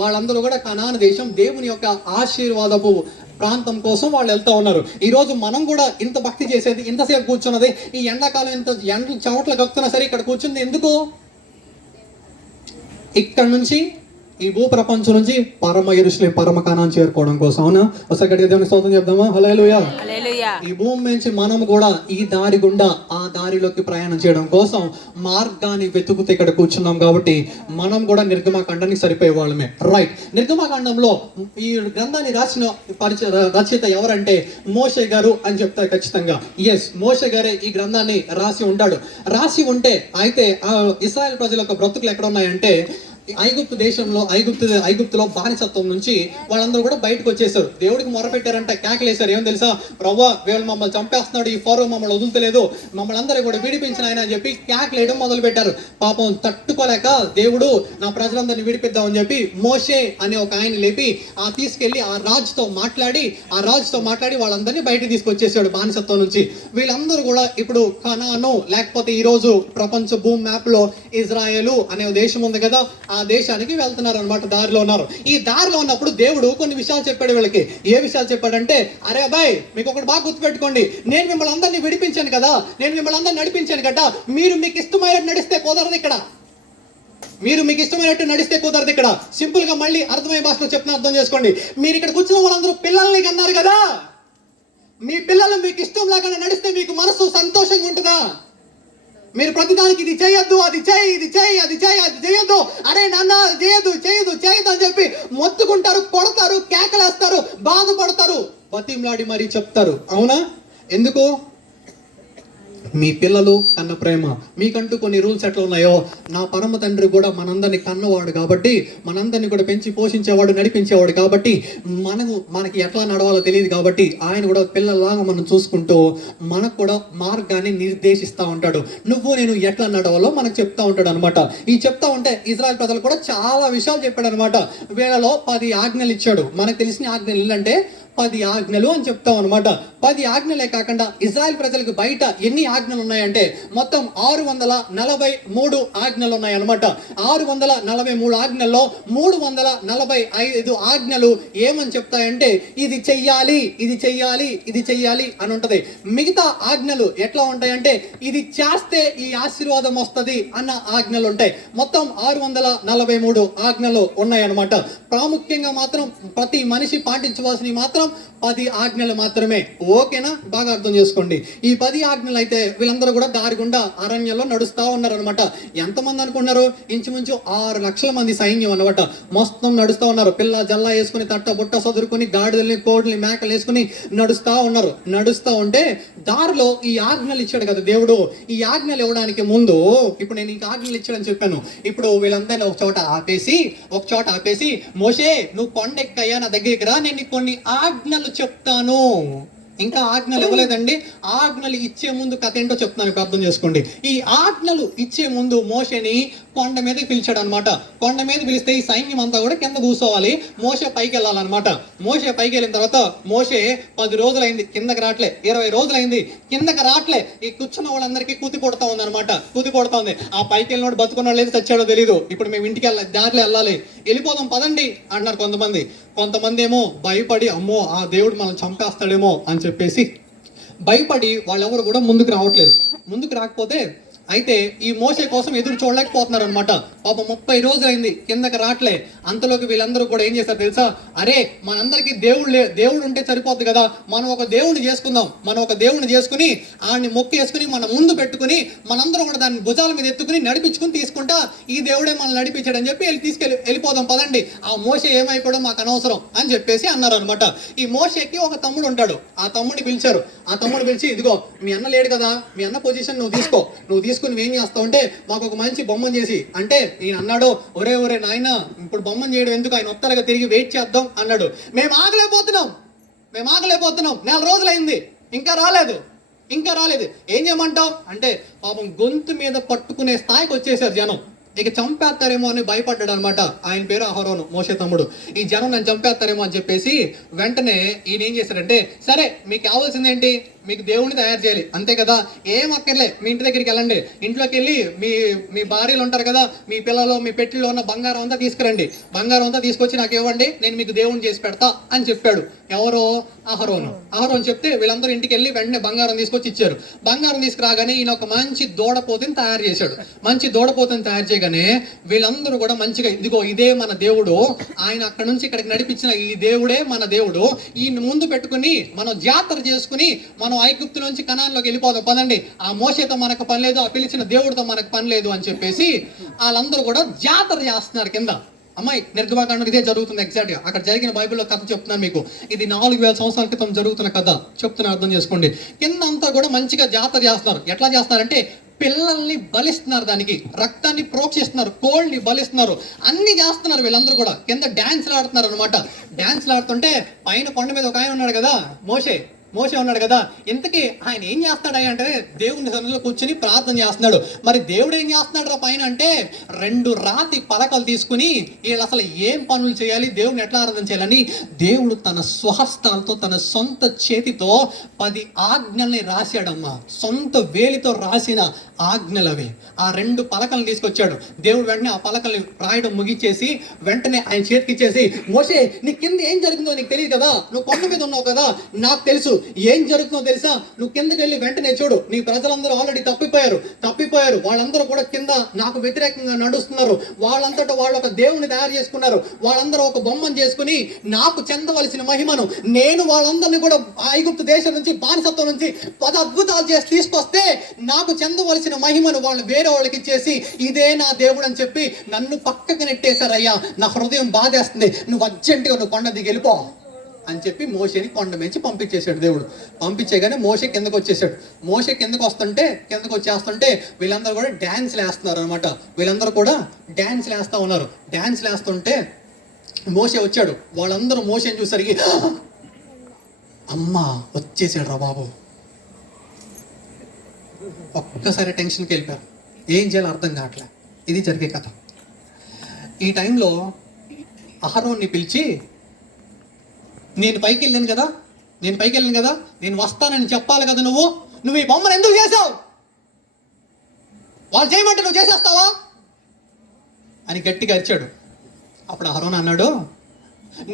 వాళ్ళందరూ కూడా కనాను దేశం, దేవుని యొక్క ఆశీర్వాదపు ప్రాంతం కోసం వాళ్ళు వెళ్తూ ఉన్నారు. ఈ రోజు మనం కూడా ఇంత భక్తి చేసేది, ఇంతసేపు కూర్చున్నది, ఈ ఎండాకాలం ఇంత ఎండ చవట్లు కక్కుతున్నా సరే ఇక్కడ కూర్చుంది ఎందుకు? ఇక్కడ నుంచి, ఈ భూ ప్రపంచం నుంచి పరమ యెరూషలేము, పరమ కానాను చేరుకోవడం కోసం. అవునా? ఒకసారి గట్టిగా దేవునికి స్తోత్రం చెప్దామా? హల్లెలూయా. ఈ భూమి నుంచి మనం కూడా ఈ దారి గుండా ఆ దారిలోకి ప్రయాణం చేయడం కోసం మార్గాన్ని వెతుకుతూ ఇక్కడ కూర్చున్నాం కాబట్టి మనం కూడా నిర్గమాకాండానికి సరిపోయే వాళ్ళమే. రైట్, నిర్గమాకాండంలో ఈ గ్రంథాన్ని రాసిన రచయిత ఎవరంటే మోషే గారు అని చెప్తారు ఖచ్చితంగా. ఎస్, మోషే గారే ఈ గ్రంథాన్ని రాసి ఉంటాడు. రాసి ఉంటే అయితే ఆ ఇశ్రాయేల్ ప్రజల యొక్క బ్రతుకులు ఎక్కడ ఉన్నాయంటే ఐగుప్తు దేశంలో, ఐగుప్తులో బానిసత్వం నుంచి వాళ్ళందరూ కూడా బయటకు వచ్చేసారు. దేవుడికి మొరపెట్టారంట, కేకలేశారు. ఏం తెలుసా? ప్రవ్వా, వీళ్ళు మమ్మల్ని చంపేస్తున్నాడు, ఈ ఫరో మమ్మల్ని వదులుతలేదు, మమ్మల్ని అందరూ కూడా విడిపించిన ఆయన అని చెప్పి కేకలేయడం మొదలు పెట్టారు. పాపం తట్టుకోలేక దేవుడు నా ప్రజలందరినీ విడిపిద్దామని చెప్పి మోషే అనే ఒక ఆయన లేపి తీసుకెళ్లి ఆ రాజుతో మాట్లాడి వాళ్ళందరినీ బయటకు తీసుకొచ్చేసాడు బానిసత్వం నుంచి. వీళ్ళందరూ కూడా ఇప్పుడు కనాను, లేకపోతే ఈ రోజు ప్రపంచ భూమి మ్యాప్ లో ఇజ్రాయేలు అనే దేశం ఉంది కదా, ఆ దేశానికి వెళ్తున్నారు అనమాట. దారిలో ఉన్నారు. ఈ దారిలో ఉన్నప్పుడు దేవుడు కొన్ని విషయాలు చెప్పాడు వీళ్ళకి. ఏ విషయాలు చెప్పాడంటే, అరే అబ్బాయి, మీకు ఒకటి బాగా గుర్తుపెట్టుకోండి, నేను మిమ్మల్ని అందరినీ విడిపించాను కదా, నేను మిమ్మల్ని అందరినీ నడిపించాను కదా, మీరు మీకు ఇష్టమైనట్టు నడిస్తే కుదరదు ఇక్కడ. సింపుల్ గా మళ్ళీ అర్థమయ్యే భాషలో చెప్తున్నా, అర్థం చేసుకోండి. మీరు ఇక్కడ కూర్చున్న వాళ్ళందరూ పిల్లల్ని కన్నారు కదా, మీ పిల్లలు మీకు ఇష్టం లాగానే నడిస్తే మీకు మనసు సంతోషంగా ఉంటుందా? మీరు ప్రతిదానికి ఇది చేయొద్దు, అది చేయొద్దు, అరే నాన్న చేయదు అని చెప్పి మొత్తుకుంటారు, కొడతారు, కేకలేస్తారు, బాధపడతారు, బతిమలాడి మరీ చెప్తారు. అవునా? ఎందుకు? మీ పిల్లలు కన్న ప్రేమ. మీకంటూ కొన్ని రూల్స్ ఎట్లా ఉన్నాయో, నా పరమ తండ్రి కూడా మనందరినీ కన్నవాడు కాబట్టి, మనందరినీ కూడా పెంచి పోషించేవాడు, నడిపించేవాడు కాబట్టి, మనకి ఎట్లా నడవాలో తెలియదు కాబట్టి ఆయన కూడా పిల్లల్లాగా మనం చూసుకుంటూ మనకు కూడా మార్గాన్ని నిర్దేశిస్తూ ఉంటాడు. నువ్వు నేను ఎట్లా నడవాలో మనకు చెప్తా ఉంటాడు అనమాట. ఈ చెప్తా ఉంటే ఇజ్రాయెల్ ప్రజలు కూడా చాలా విషయాలు చెప్పాడు అనమాట. వీళ్ళలో 10 ఆజ్ఞలు ఇచ్చాడు. మనకు తెలిసిన ఆజ్ఞలు ఏంటంటే 10 ఆజ్ఞలు అని చెప్తాం అనమాట. 10 ఆజ్ఞలే కాకుండా ఇజ్రాయెల్ ప్రజలకు బయట ఎన్ని ఆజ్ఞలు ఉన్నాయంటే మొత్తం 643 ఆజ్ఞలు ఉన్నాయి అనమాట. 643 ఆజ్ఞల్లో 345 ఆజ్ఞలు ఏమని చెప్తాయంటే ఇది చెయ్యాలి అని ఉంటది. మిగతా ఆజ్ఞలు ఎట్లా ఉంటాయంటే ఇది చేస్తే ఈ ఆశీర్వాదం వస్తుంది అన్న ఆజ్ఞలు ఉంటాయి. మొత్తం 643 ఆజ్ఞలు ఉన్నాయి అనమాట. ప్రాముఖ్యంగా మాత్రం ప్రతి మనిషి పాటించవలసినవి మాత్రం 10 ఆజ్ఞలు మాత్రమే. ఓకేనా? బాగా అర్థం చేసుకోండి. ఈ 10 ఆజ్ఞలు అయితే వీళ్ళందరూ కూడా దారి గుండా అరణ్యంలో నడుస్తా ఉన్నారు అనమాట. ఎంతమంది అనుకున్నారు? ఇంచుమించు 6 లక్షల మంది సైన్యం అనమాట. మొత్తం నడుస్తా ఉన్నారు. పిల్ల జల్లా వేసుకుని, తట్ట బుట్ట సదురుకుని, గాడిదల్ని, కోడిని, మేకలు వేసుకుని నడుస్తా ఉన్నారు. నడుస్తా ఉంటే దారిలో ఈ ఆజ్ఞలు ఇచ్చాడు కదా దేవుడు. ఈ ఆజ్ఞలు ఇవ్వడానికి ముందు, ఇప్పుడు నేను ఇంకా ఆజ్ఞలు ఇచ్చాడని చెప్పాను. ఇప్పుడు వీళ్ళందరినీ ఒక చోట ఆపేసి మోషే, నువ్వు కొండెక్కయ్యా, నా దగ్గరికి రా, నేను కొన్ని ఆజ్ఞలు చెప్తాను. ఇంకా ఆజ్ఞలు ఇవ్వలేదండి. ఆజ్ఞలు ఇచ్చే ముందు కథ ఏంటో చెప్తున్నాను, అర్థం చేసుకోండి. ఈ ఆజ్ఞలు ఇచ్చే ముందు మోషేని కొండ మీదకి పిలిచాడు అనమాట. కొండ మీద పిలిస్తే ఈ సైన్యం అంతా కూడా కింద కూర్చోవాలి, మోషే పైకి వెళ్ళాలన్నమాట. మోషే పైకి వెళ్ళిన తర్వాత మోషే 10 రోజులైంది కిందకి రావట్లే, 20 రోజులైంది కిందకి రావట్లే. ఈ కూర్చున్న వాళ్ళందరికీ కూతి పొడతా ఉంది అనమాట, కూతి పొడతా ఉంది. ఆ పైకి వెళ్ళినోడు బతుకున్నాడు లేదు చచ్చాడో తెలియదు. ఇప్పుడు మేము ఇంటికి దారిలో వెళ్ళాలి, వెళ్ళిపోదాం పదండి అంటున్నారు కొంతమంది. కొంతమంది ఏమో భయపడి అమ్మో ఆ దేవుడు మనం చంపేస్తాడేమో అని చెప్పేసి భయపడి వాళ్ళెవరు కూడా ముందుకు రావట్లేదు. ముందుకు రాకపోతే అయితే ఈ మోసే కోసం ఎదురు చూడలేకపోతున్నారు అనమాట. పాప 30 రోజులైంది కిందకి రావట్లే. అంతలోకి వీళ్ళందరూ కూడా ఏం చేస్తారు తెలుసా? అరే మనందరికీ దేవుడు ఉంటే సరిపోద్ది కదా, మనం ఒక దేవుడిని చేసుకుందాం, మనం ఒక దేవుడిని చేసుకుని ఆయన్ని మొక్కి వేసుకుని మన ముందు పెట్టుకుని మనందరం కూడా దాన్ని భుజాల మీద ఎత్తుకుని నడిపించుకుని తీసుకుంటా ఈ దేవుడే మనల్ని నడిపించాడని చెప్పి వెళ్ళిపోదాం పదండి, ఆ మోసే ఏమైపోవడం మాకు అనవసరం అని చెప్పేసి అన్నారు అనమాట. ఈ మోసేకి ఒక తమ్ముడు ఉంటాడు, ఆ తమ్ముడిని పిలిచారు. ఆ తమ్ముడు పిలిచి ఇదిగో మీ అన్న లేడు కదా, మీ అన్న పొజిషన్ నువ్వు తీసుకుని నువ్వేం చేస్తావు అంటే మాకు ఒక మంచి బొమ్మను చేసి అంటే ఈయన అన్నాడు, ఒరే నాయన ఇప్పుడు బొమ్మను చేయడం ఎందుకు, ఆయన ఒత్తరగా తిరిగి వెయిట్ చేద్దాం అన్నాడు. మేము ఆగలేకపోతున్నాం 4 రోజులైంది ఇంకా రాలేదు. ఏం చేయమంటావు అంటే పాపం గొంతు మీద పట్టుకునే స్థాయికి వచ్చేసారు జనం. ఇక చంపేస్తారేమో అని భయపడ్డాడు అనమాట. ఆయన పేరు అహరోను, మోషే తమ్ముడు. ఈ జనం నన్ను చంపేస్తారేమో అని చెప్పేసి వెంటనే ఈయన ఏం చేశాడంటే, సరే మీకు కావాల్సింది ఏంటి, మీకు దేవుడిని తయారు చేయాలి అంతే కదా, ఏం అక్కర్లే, మీ ఇంటి దగ్గరికి వెళ్ళండి, ఇంట్లోకి వెళ్ళి మీ భార్యలు ఉంటారు కదా, మీ పిల్లలు మీ పెట్టిలో ఉన్న బంగారం అంతా తీసుకురండి, బంగారం అంతా తీసుకొచ్చి నాకు ఇవ్వండి, నేను మీకు దేవుడిని చేసి పెడతా అని చెప్పాడు. ఎవరో అహరోను చెప్తే వీళ్ళందరూ ఇంటికి వెళ్ళి వెంటనే బంగారం తీసుకొచ్చి ఇచ్చారు. బంగారం తీసుకురాగానే ఈయన ఒక మంచి దూడపోతుని తయారు చేశాడు. మంచి దూడపోతుని తయారు చేయగానే వీళ్ళందరూ కూడా మంచిగా ఇదిగో ఇదే మన దేవుడు, ఆయన అక్కడ నుంచి ఇక్కడికి నడిపించిన ఈ దేవుడే మన దేవుడు, ఈయన ముందు పెట్టుకుని మనం జాతర చేసుకుని మనం ఐగుప్తు నుంచి కనాన్లోకి వెళ్ళిపోదాం పదండి, ఆ మోషేతో మనకు పని లేదు, ఆ పిలిచిన దేవుడితో మనకు పని లేదు అని చెప్పేసి వాళ్ళందరూ కూడా జాతర చేస్తున్నారు కింద. అమ్మాయి నిర్గమాకాండం ఇదే జరుగుతుంది ఎగ్జాక్ట్ గా. అక్కడ జరిగిన బైబిల్లో కథ చెప్తున్నాను మీకు. ఇది 4000 సంవత్సరాల క్రితం జరుగుతున్న కథ చెప్తున్నా, అర్థం చేసుకోండి. కింద అంతా కూడా మంచిగా జాతర చేస్తున్నారు. ఎట్లా చేస్తున్నారంటే పిల్లల్ని బలిస్తున్నారు, దానికి రక్తాన్ని ప్రోక్షిస్తున్నారు, కోళ్ళని బలిస్తున్నారు, అన్ని చేస్తున్నారు. వీళ్ళందరూ కూడా కింద డాన్స్లు ఆడుతున్నారు అనమాట. డాన్స్లు ఆడుతుంటే పైన కొండ మీద ఒక ఆయన ఉన్నాడు కదా, మోషే ఉన్నాడు కదా, ఇంతకీ ఆయన ఏం చేస్తాడు అంటే దేవుని సన్నిధిలో కూర్చుని ప్రార్థన చేస్తున్నాడు. మరి దేవుడు ఏం చేస్తున్నాడు రా పైన అంటే 2 రాతి పలకలు తీసుకుని వీళ్ళు అసలు ఏం పనులు చేయాలి, దేవుని ఎట్లా ఆరాధన చేయాలని దేవుడు తన స్వహస్తాలతో తన సొంత చేతితో 10 ఆజ్ఞల్ని రాశాడమ్మా. సొంత వేలితో రాసిన ఆజ్ఞలవి. ఆ 2 పలకలను తీసుకొచ్చాడు దేవుడు. వెంటనే ఆ పలకల్ని రాయడం ముగిచ్చేసి వెంటనే ఆయన చేతికి ఇచ్చేసి, మోషే నీ కింద ఏం జరుగుతుందో నీకు తెలియదు కదా, నువ్వు కొండ మీద ఉన్నావు కదా, నాకు తెలుసు ఏం జరుగుతుందో తెలుసా, నువ్వు కిందకి వెళ్ళి వెంటనే చూడు, నీ ప్రజలందరూ ఆల్రెడీ తప్పిపోయారు, వాళ్ళందరూ కూడా కింద నాకు వ్యతిరేకంగా నడుస్తున్నారు, వాళ్ళంతటా వాళ్ళు ఒక దేవుని తయారు చేసుకున్నారు, వాళ్ళందరూ ఒక బొమ్మను చేసుకుని నాకు చెందవలసిన మహిమను నేను వాళ్ళందరినీ కూడా ఐగుప్తు దేశం నుంచి బానిసత్వం నుంచి 10 అద్భుతాలు చేసి తీసుకొస్తే నాకు చెందవలసిన మహిమను వాళ్ళు వేరే వాళ్ళకి ఇచ్చేసి ఇదే నా దేవుడు అని చెప్పి నన్ను పక్కకి నెట్టేశారయ్యా, నా హృదయం బాధేస్తుంది, నువ్వు అర్జెంటుగా నువ్వు కొండ దిగి వెళ్ళిపో అని చెప్పి మోషేని కొండ నుంచి పంపించేశాడు దేవుడు. పంపించేగానే మోషే కిందకు వచ్చేసాడు. మోషే కిందకు వచ్చేస్తుంటే వీళ్ళందరూ కూడా డ్యాన్స్లు వేస్తున్నారు అనమాట. వీళ్ళందరూ కూడా డ్యాన్స్లు వేస్తూ ఉన్నారు. డ్యాన్స్లు వేస్తుంటే మోషే వచ్చాడు. వాళ్ళందరూ మోషేని చూసరికి అమ్మా వచ్చేసాడు రా బాబు, ఒక్కసారి టెన్షన్కి వెళ్ళిపోయారు. ఏం చేయాలో అర్థం కావట్లే. ఇది జరిగే కథ. ఈ టైంలో అహరోన్ని పిలిచి, నేను పైకి వెళ్ళాను కదా, నేను వస్తానని చెప్పాలి కదా, నువ్వు ఈ బొమ్మను ఎందుకు చేసావు, వాళ్ళు చేయమంటే నువ్వు చేసేస్తావా అని గట్టిగా అరిచాడు. అప్పుడు అహరోన్ అన్నాడు,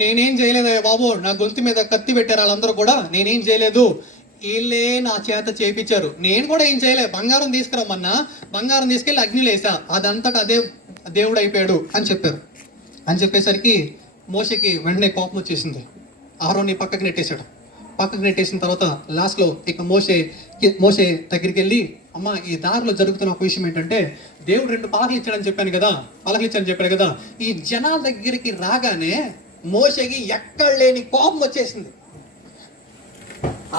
నేనేం చేయలేదు బాబు, నా గొంతు మీద కత్తి పెట్టారు వాళ్ళందరూ కూడా, నేనేం చేయలేదు, వీళ్ళే నా చేత చేయించారు, నేను కూడా ఏం చేయలే, బంగారం తీసుకురమ్మన్నా బంగారం తీసుకెళ్ళి అగ్నిలో వేసా, అదంతటా అదే దేవుడు అయిపోయాడు అని చెప్పారు. అని చెప్పేసరికి మోషేకి వెంటనే కోపం వచ్చేసింది. అహరోన్ని పక్కకి నెట్టేసిన తర్వాత లాస్ట్లో ఇక మోషే దగ్గరికి వెళ్ళి, అమ్మ ఈ దారిలో జరుగుతున్న ఒక విషయం ఏంటంటే దేవుడు 2 పలకలు ఇచ్చాడని చెప్పాను కదా, ఈ జనాల దగ్గరికి రాగానే మోషేకి ఎక్కడ లేని కోపం వచ్చేసింది.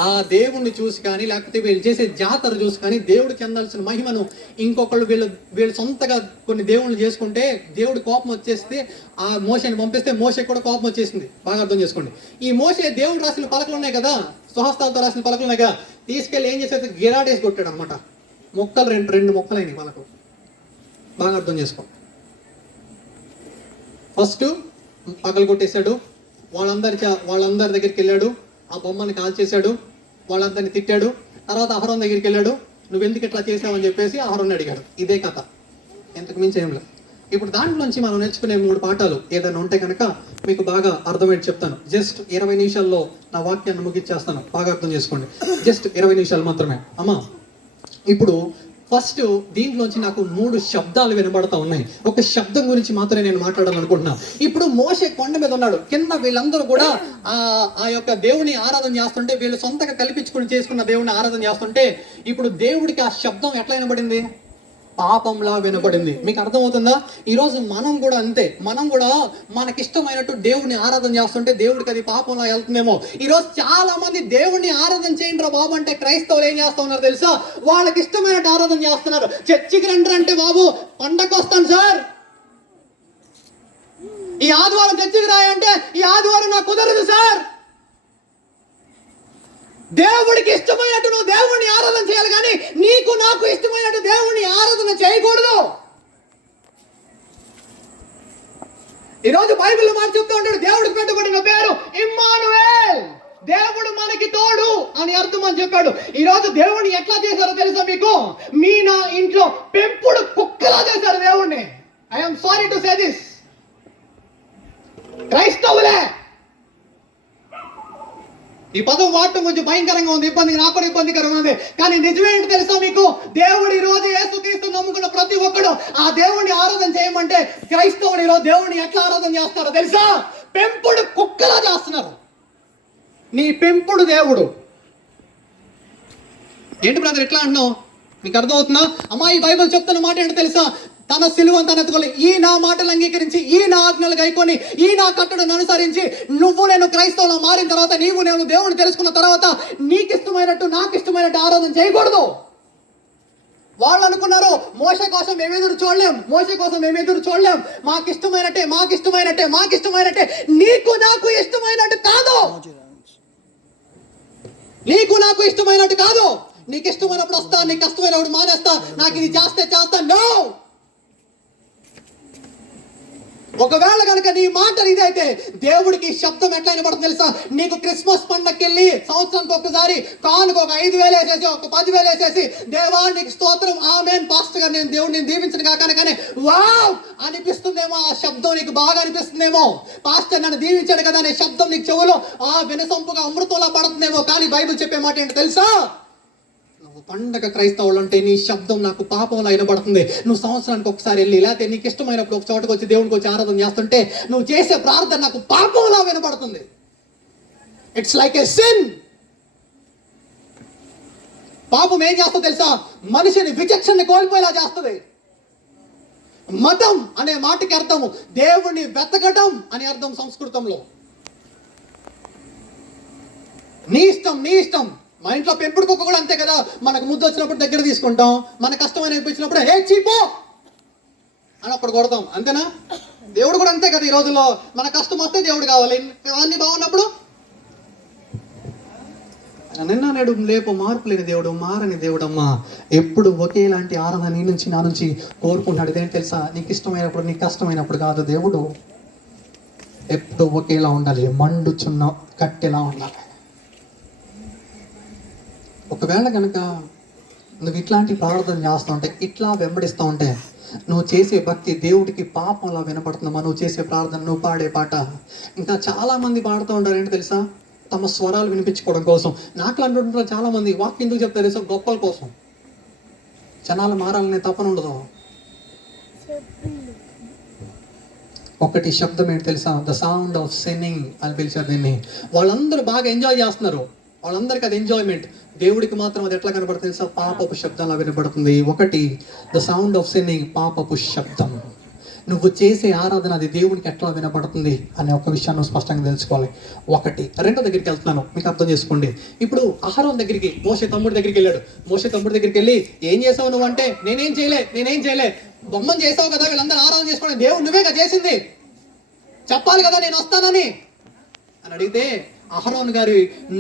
ఆ దేవుణ్ణి చూసి కానీ లేకపోతే వీళ్ళు చేసే జాతర చూసి కానీ దేవుడికి చెందాల్సిన మహిమను ఇంకొకళ్ళు వీళ్ళు సొంతగా కొన్ని దేవుళ్ళు చేసుకుంటే దేవుడి కోపం వచ్చేస్తే ఆ మోషని పంపిస్తే మోషకి కూడా కోపం వచ్చేసింది. బాగా అర్థం చేసుకోండి. ఈ మోషే దేవుడు రాసిన పలకలు ఉన్నాయి కదా, స్వహస్తాలతో రాసిన పలకలు ఉన్నాయి కదా, తీసుకెళ్ళి ఏం చేసేది గిరాడేసి కొట్టాడు అనమాట. మొక్కలు రెండు మొక్కలైనవి పలకలు. బాగా అర్థం చేసుకో. ఫస్ట్ పగలు కొట్టేశాడు, వాళ్ళందరి దగ్గరికి వెళ్ళాడు, ఆ బొమ్మని కాల్ చేశాడు, వాళ్ళందరినీ తిట్టాడు. తర్వాత అహరోన్ దగ్గరికి వెళ్ళాడు, నువ్వెందుకు ఇట్లా చేసావని చెప్పేసి అహరోన్ అడిగాడు. ఇదే కథ, ఎంతకు మించి ఏం లేదు. ఇప్పుడు దాంట్లోంచి మనం నేర్చుకునే 3 పాఠాలు ఏదైనా ఉంటే కనుక మీకు బాగా అర్థమయ్యేది చెప్తాను. జస్ట్ 20 నిమిషాల్లో నా వాక్యాన్ని ముగిచ్చేస్తాను. బాగా అర్థం చేసుకోండి. జస్ట్ 20 నిమిషాలు మాత్రమే అమ్మా. ఇప్పుడు ఫస్ట్ దీంట్లోంచి నాకు 3 శబ్దాలు వినబడతా ఉన్నాయి. ఒక శబ్దం గురించి మాత్రమే నేను మాట్లాడాలనుకుంటున్నాను. ఇప్పుడు మోషే కొండ మీద ఉన్నాడు, కింద వీళ్ళందరూ కూడా ఆ యొక్క దేవుని ఆరాధన చేస్తుంటే, వీళ్ళు సొంతగా కల్పించుకుని చేసుకున్న దేవుని ఆరాధన చేస్తుంటే, ఇప్పుడు దేవుడికి ఆ శబ్దం ఎట్లా వినబడింది? పాపంలా వినపడింది. మీకు అర్థమవుతుందా? ఈరోజు మనం కూడా అంతే. మనం కూడా మనకిష్టమైనట్టు దేవుడిని ఆరాధన చేస్తుంటే దేవుడికి అది పాపంలా వెళ్తుందేమో. ఈరోజు చాలా మంది దేవుడిని ఆరాధన చేయండి రా బాబు అంటే క్రైస్తవులు ఏం చేస్తా ఉన్నారు తెలుసా? వాళ్ళకి ఇష్టమైనట్టు ఆరాధన చేస్తున్నారు. చర్చికి రండి అంటే బాబు పండగకు వస్తాను సార్, ఈ ఆదివారం చర్చికి రాయంటే ఈ ఆదివారం నాకు కుదరదు సార్. దేవుడికి ఇష్టమైనట్టు నువ్వు దేవుడిని ఆరాధన చేయాలి, కానీ నీకు నాకు ఇష్టమైనట్టు దేవుడిని ఆరాధన చేయకూడదు. ఈరోజు బైబిల్ మాట చెప్తూ ఉంటాడు, దేవుడికి పెట్టబడిన పేరు ఇమ్మానుయేల్, దేవుడు మనకి తోడు అని అర్థం అని చెప్పాడు. ఈరోజు దేవుడిని ఎట్లా చేశారో తెలుసా మీకు? మీ నా ఇంట్లో పెంపుడు కుక్కలా చేశారు దేవుడిని. I'm sorry to say this. క్రైస్తవులే. ఈ పదం వాడటం కొంచెం భయంకరంగా ఉంది, నాకు కూడా ఇబ్బందికరంగా ఉంది. కానీ నిజమేంటి తెలుసా మీకు? దేవుడు ఈ రోజు యేసుక్రీస్తు నమ్ముకున్న ప్రతి ఒక్కడు ఆ దేవుడిని ఆరాధన చేయమంటే, క్రైస్తవుడు ఈరోజు దేవుడిని ఎట్లా ఆరాధన చేస్తారో తెలుసా? పెంపుడు కుక్కలా చేస్తున్నారు. నీ పెంపుడు దేవుడు ఏంటి బ్రదర్ ఎట్లా అంటున్నావు? నీకు అర్థమవుతుందా? అమ్మా, ఈ బైబిల్ చెప్తున్న మాట ఏంటో తెలుసా? తన సిలువను తను ఎత్తుకోవాలి, ఈ నా మాటలు అంగీకరించి, ఈ నా ఆజ్ఞలు గైకొని, ఈ నా కట్టడను అనుసరించి, నువ్వు నేను క్రైస్తవులో మారిన తర్వాత, నీవు నేను దేవుడిని తెలుసుకున్న తర్వాత, నీకు ఇష్టమైనట్టు నాకు ఇష్టమైనట్టు ఆరాధన చేయకూడదు. వాళ్ళు అనుకున్నారు మోషే కోసం మేము ఎదురు చూడలేం, మాకు ఇష్టమైనట్టే. నీకు నాకు ఇష్టమైనట్టు కాదు. నీకు ఇష్టమైనప్పుడు వస్తా, నీకు కష్టమైనప్పుడు మానేస్తా, నాకు ఇది చేస్తా. నో. ఒకవేళ కనుక నీ మాట ఇదైతే దేవుడికి శబ్దం ఎట్లా వినపడుతుంది తెలుసా? నీకు క్రిస్మస్ పండగకి వెళ్ళి సంవత్సరానికి ఒకసారి కానుక ఒక 5,000 వేసేసి, ఒక 10,000 వేసేసి, దేవా నీకు స్తోత్రం, ఆమేన్ పాస్టర్ గారు నేను దేవుడిని దీవించను కాకనే వావ్ అనిపిస్తుందేమో. ఆ శబ్దం నీకు బాగా అనిపిస్తుందేమో. పాస్టర్ నన్ను దీవించాడు కదా అనే శబ్దం నీకు చెవులో వినసొంపుగా అమృతంలా పడుతుందేమో. కానీ బైబిల్ చెప్పే మాట ఏంటో తెలుసా? పండగ క్రైస్తవులు అంటే నీ శబ్దం నాకు పాపంలా వినబడుతుంది. నువ్వు సంవత్సరానికి ఒకసారి వెళ్ళి, లేకపోతే నీకు ఇష్టమైనప్పుడు ఒక చోటకు వచ్చి దేవుడికి వచ్చి ఆరాధన చేస్తుంటే నువ్వు చేసే ప్రార్థన నాకు పాపంలా వినబడుతుంది. It's like a sin. పాపం ఏం చేస్తా తెలుసా? మనిషిని విచక్షణని కోల్పోయేలా చేస్తుంది. మతం అనే మాటకి అర్థము దేవుణ్ణి వెతకడం అని అర్థం సంస్కృతంలో. నీ ఇష్టం. మా ఇంట్లో పెంపుడు కుక్క కూడా అంతే కదా. మనకు ముద్దు వచ్చినప్పుడు దగ్గర తీసుకుంటాం, మన కష్టమైన అనిపించినప్పుడు హే చీపో అని అప్పుడు కొడతాం, అంతేనా? దేవుడు కూడా అంతే కదా. ఈ రోజుల్లో మన కష్టం వస్తే దేవుడు కావాలి, అన్ని బాగున్నప్పుడు నిన్న నేడు లేపు మార్పు లేని దేవుడు, మారని దేవుడు. అమ్మా, ఎప్పుడు ఒకేలాంటి ఆరాధన నీ నుంచి నా నుంచి కోరుకుంటున్నాడు. ఇదేంటి తెలుసా? నీకు ఇష్టమైనప్పుడు, నీకు కష్టమైనప్పుడు కాదు. దేవుడు ఎప్పుడు ఒకేలా ఉండాలి, మండుచున్న కట్టెలా ఉండాలి. ఒకవేళ కనుక నువ్వు ఇట్లాంటి ప్రార్థన చేస్తూ ఉంటే, ఇట్లా వెంబడిస్తూ ఉంటే, నువ్వు చేసే భక్తి దేవుడికి పాపంలా వినపడుతుందమ్మా. నువ్వు చేసే ప్రార్థన, నువ్వు పాడే పాట. ఇంకా చాలా మంది పాడుతూ ఉంటారు ఏంటి తెలుసా? తమ స్వరాలు వినిపించుకోవడం కోసం. నాకు అంటుంటారు చాలా మంది, వాక్యం ఎందుకు చెప్తారు తెలుసా? గొప్పల కోసం. జనాలు మారాలనే తపన ఉండదు. ఒకటి శబ్దం ఏంటి తెలుసా? ద సౌండ్ ఆఫ్ సిన్నింగ్ అని పిలిచారు దీన్ని. వాళ్ళందరూ బాగా ఎంజాయ్ చేస్తున్నారు, వాళ్ళందరికీ అది ఎంజాయ్మెంట్. దేవుడికి మాత్రం అది ఎట్లా కనబడుతుంది తెలుసా? పాపపు శబ్దంలా వినబడుతుంది. ఒకటి ద సౌండ్ ఆఫ్ సిన్నింగ్, పాపపు శబ్దం. నువ్వు చేసే ఆరాధన అది దేవునికి ఎట్లా వినపడుతుంది అనే ఒక విషయాన్ని స్పష్టంగా తెలుసుకోవాలి. ఒకటి. రెండో దగ్గరికి వెళ్తున్నాను, మీకు అర్థం చేసుకోండి. ఇప్పుడు అహరోన్ దగ్గరికి మోషే తమ్ముడి దగ్గరికి వెళ్ళాడు. మోషే తమ్ముడి దగ్గరికి వెళ్ళి ఏం చేసావు నువ్వు అంటే, నేనేం చేయలే, బొమ్మను చేసావు కదా, వీళ్ళందరూ ఆరాధన చేసుకోండి, దేవుడు నువ్వేగా చేసింది, చెప్పాలి కదా నేను వస్తానని అని అడిగితే అహరోన్ గారి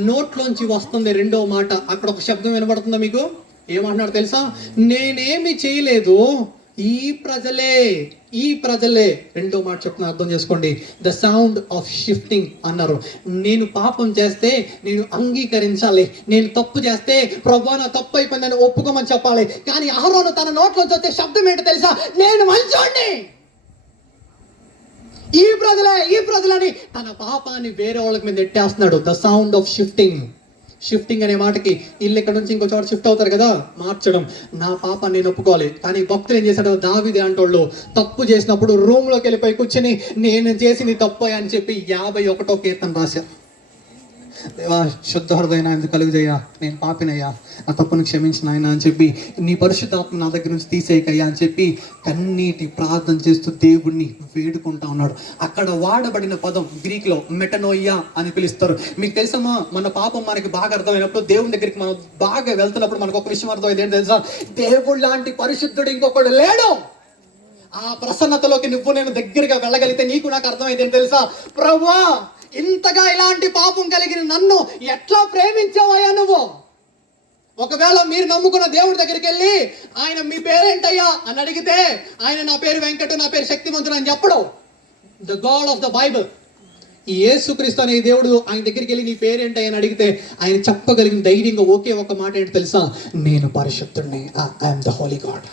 నోట్లోంచి వస్తుంది రెండో మాట. అక్కడ ఒక శబ్దం వినబడుతుందా మీకు? ఏమంటున్నాడు తెలుసా? నేనేమి చేయలేదు, ఈ ప్రజలే. రెండో మాట చెప్తున్నా, అర్థం చేసుకోండి. ద సౌండ్ ఆఫ్ షిఫ్టింగ్ అన్నారు. నేను పాపం చేస్తే నేను అంగీకరించాలి, నేను తప్పు చేస్తే ప్రభువా నా తప్పు అయిపోయిందని ఒప్పుకోమని చెప్పాలి. కానీ అహరోను తన నోట్లోంచి వచ్చే శబ్దం ఏంటో తెలుసా? నేను మంచోడిని, ఈ ప్రజలని తన పాపాన్ని వేరే వాళ్ళకి మీద ఎట్టేస్తున్నాడు. ద సౌండ్ ఆఫ్ షిఫ్టింగ్ అనే మాటకి ఇల్లు ఇక్కడ నుంచి ఇంకో చోట షిఫ్ట్ అవుతారు కదా, మార్చడం. నా పాపాన్ని నేను ఒప్పుకోవాలి. కానీ భక్తులు ఏం చేశాడు? దావీదు అంటోళ్ళు తప్పు చేసినప్పుడు రూమ్లోకి వెళ్ళిపోయి కూర్చొని నేను చేసింది తప్పు అని చెప్పి 51వ కీర్తన రాశారు. దేవా శుద్ధ హృదయం ఎందుకు కలుగుదయ్యా, నేను పాపినయ్యా, ఆ తప్పును క్షమించిన ఆయన అని చెప్పి, నీ పరిశుద్ధాత్మ నా దగ్గర నుంచి తీసేయకయ్యా అని చెప్పి కన్నీటి ప్రార్థన చేస్తూ దేవుణ్ణి వేడుకుంటా ఉన్నాడు. అక్కడ వాడబడిన పదం గ్రీక్లో మెటనోయియా అని పిలుస్తారు. మీకు తెలుసమ్మా, మన పాపం మనకి బాగా అర్థమైనప్పుడు, దేవుని దగ్గరికి మనం బాగా వెళ్తున్నప్పుడు మనకు ఒక విషయం అర్థమైంది. ఏంటి తెలుసా? దేవుడు లాంటి పరిశుద్ధుడు ఇంకొకడు లేడు. ఆ ప్రసన్నతలోకి నువ్వు నేను దగ్గరగా వెళ్ళగలిగితే నీకు నాకు అర్థమైంది ఏంటి తెలుసా? ప్రభువా ఇంతగా ఇలాంటి పాపం కలిగిన నన్ను ఎట్లా ప్రేమించావయ్యా నువ్వు. ఒకవేళ మీరు నమ్ముకున్న దేవుడి దగ్గరికి వెళ్ళి ఆయన మీ పేరేంటయ్యా అని అడిగితే ఆయన నా పేరు వెంకట, నా పేరు శక్తివంతుడు అని చెప్పడు. The God of the Bible, ఈ యేసుక్రీస్తు అనే దేవుడు ఆయన దగ్గరికి వెళ్ళి నీ పేరేంటయ్యా అని అడిగితే ఆయన చెప్పగలిగిన ధైర్యంగా ఒకే ఒక మాట ఏంటి తెలుసా? నేను పరిశుద్ధుడిని, ఐఎమ్ ద హోలీ గాడ్.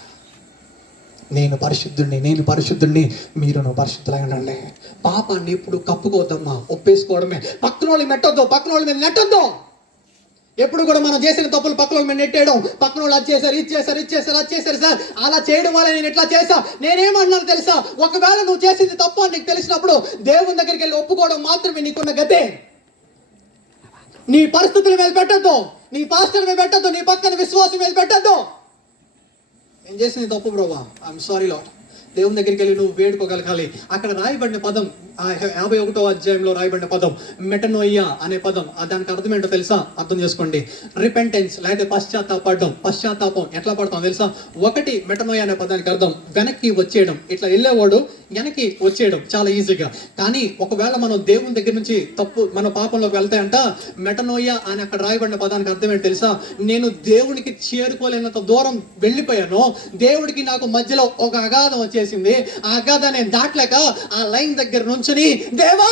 నేను పరిశుద్ధుడిని, మీరును పరిశుద్ధులై ఉండండి. పాపాన్ని ఇప్పుడు కప్పుకోవద్దమ్మా, ఒప్పేసుకోవడమే. పక్కన వాళ్ళని మెట్టొద్దు, పక్కన వాళ్ళ మీద నెట్టొద్దు. ఎప్పుడు కూడా మనం చేసిన తప్పులు పక్కన వాళ్ళ మీద నెట్టేయడం, పక్కన వాళ్ళు అది చేశారు సార్, అలా చేయడం వల్ల నేను ఎట్లా చేశా, నేనేమన్నాను తెలుసా? ఒకవేళ నువ్వు చేసింది తప్పు అని నీకు తెలిసినప్పుడు దేవుని దగ్గరికి వెళ్ళి ఒప్పుకోవడం మాత్రమే నీకున్న గతే. నీ పరిస్థితుల మీద పెట్టద్దు, నీ పాస్టర్ మీద పెట్టద్దు, నీ పక్కన విశ్వాసం మీద పెట్టద్దు. ఏం చేసింది తప్పు బ్రోవా, ఐఎమ్ సారీ లార్డ్. దేవుని దగ్గరికి వెళ్ళి నువ్వు వేడుకోగలగాలి. అక్కడ రాయబడిన పదం, 51వ అధ్యాయంలో రాయబడిన పదం మెటనోయియా అనే పదం. దానికి అర్థం ఏంటో తెలుసా? అర్థం చేసుకోండి. రిపెంటెన్స్, లేకపోతే పశ్చాత్తాపం ఎట్లా పడతాం తెలుసా? ఒకటి, మెటనోయియా అనే పదానికి అర్థం వెనక్కి వచ్చేయడం. ఇట్లా వెళ్ళేవాడు వెనక్కి వచ్చేయడం చాలా ఈజీగా. కానీ ఒకవేళ మనం దేవుని దగ్గర నుంచి మన పాపంలోకి వెళ్తాయంట, మెటనోయియా అని అక్కడ రాయబడిన పదానికి అర్థం ఏంటో తెలుసా? నేను దేవునికి చేరుకోలేనంత దూరం వెళ్ళిపోయాను, దేవుడికి నాకు మధ్యలో ఒక అగాధం వచ్చేసింది. ఆ అగాధాన్ని నేను దాటలేక ఆ లైన్ దగ్గర నుంచుని, దేవా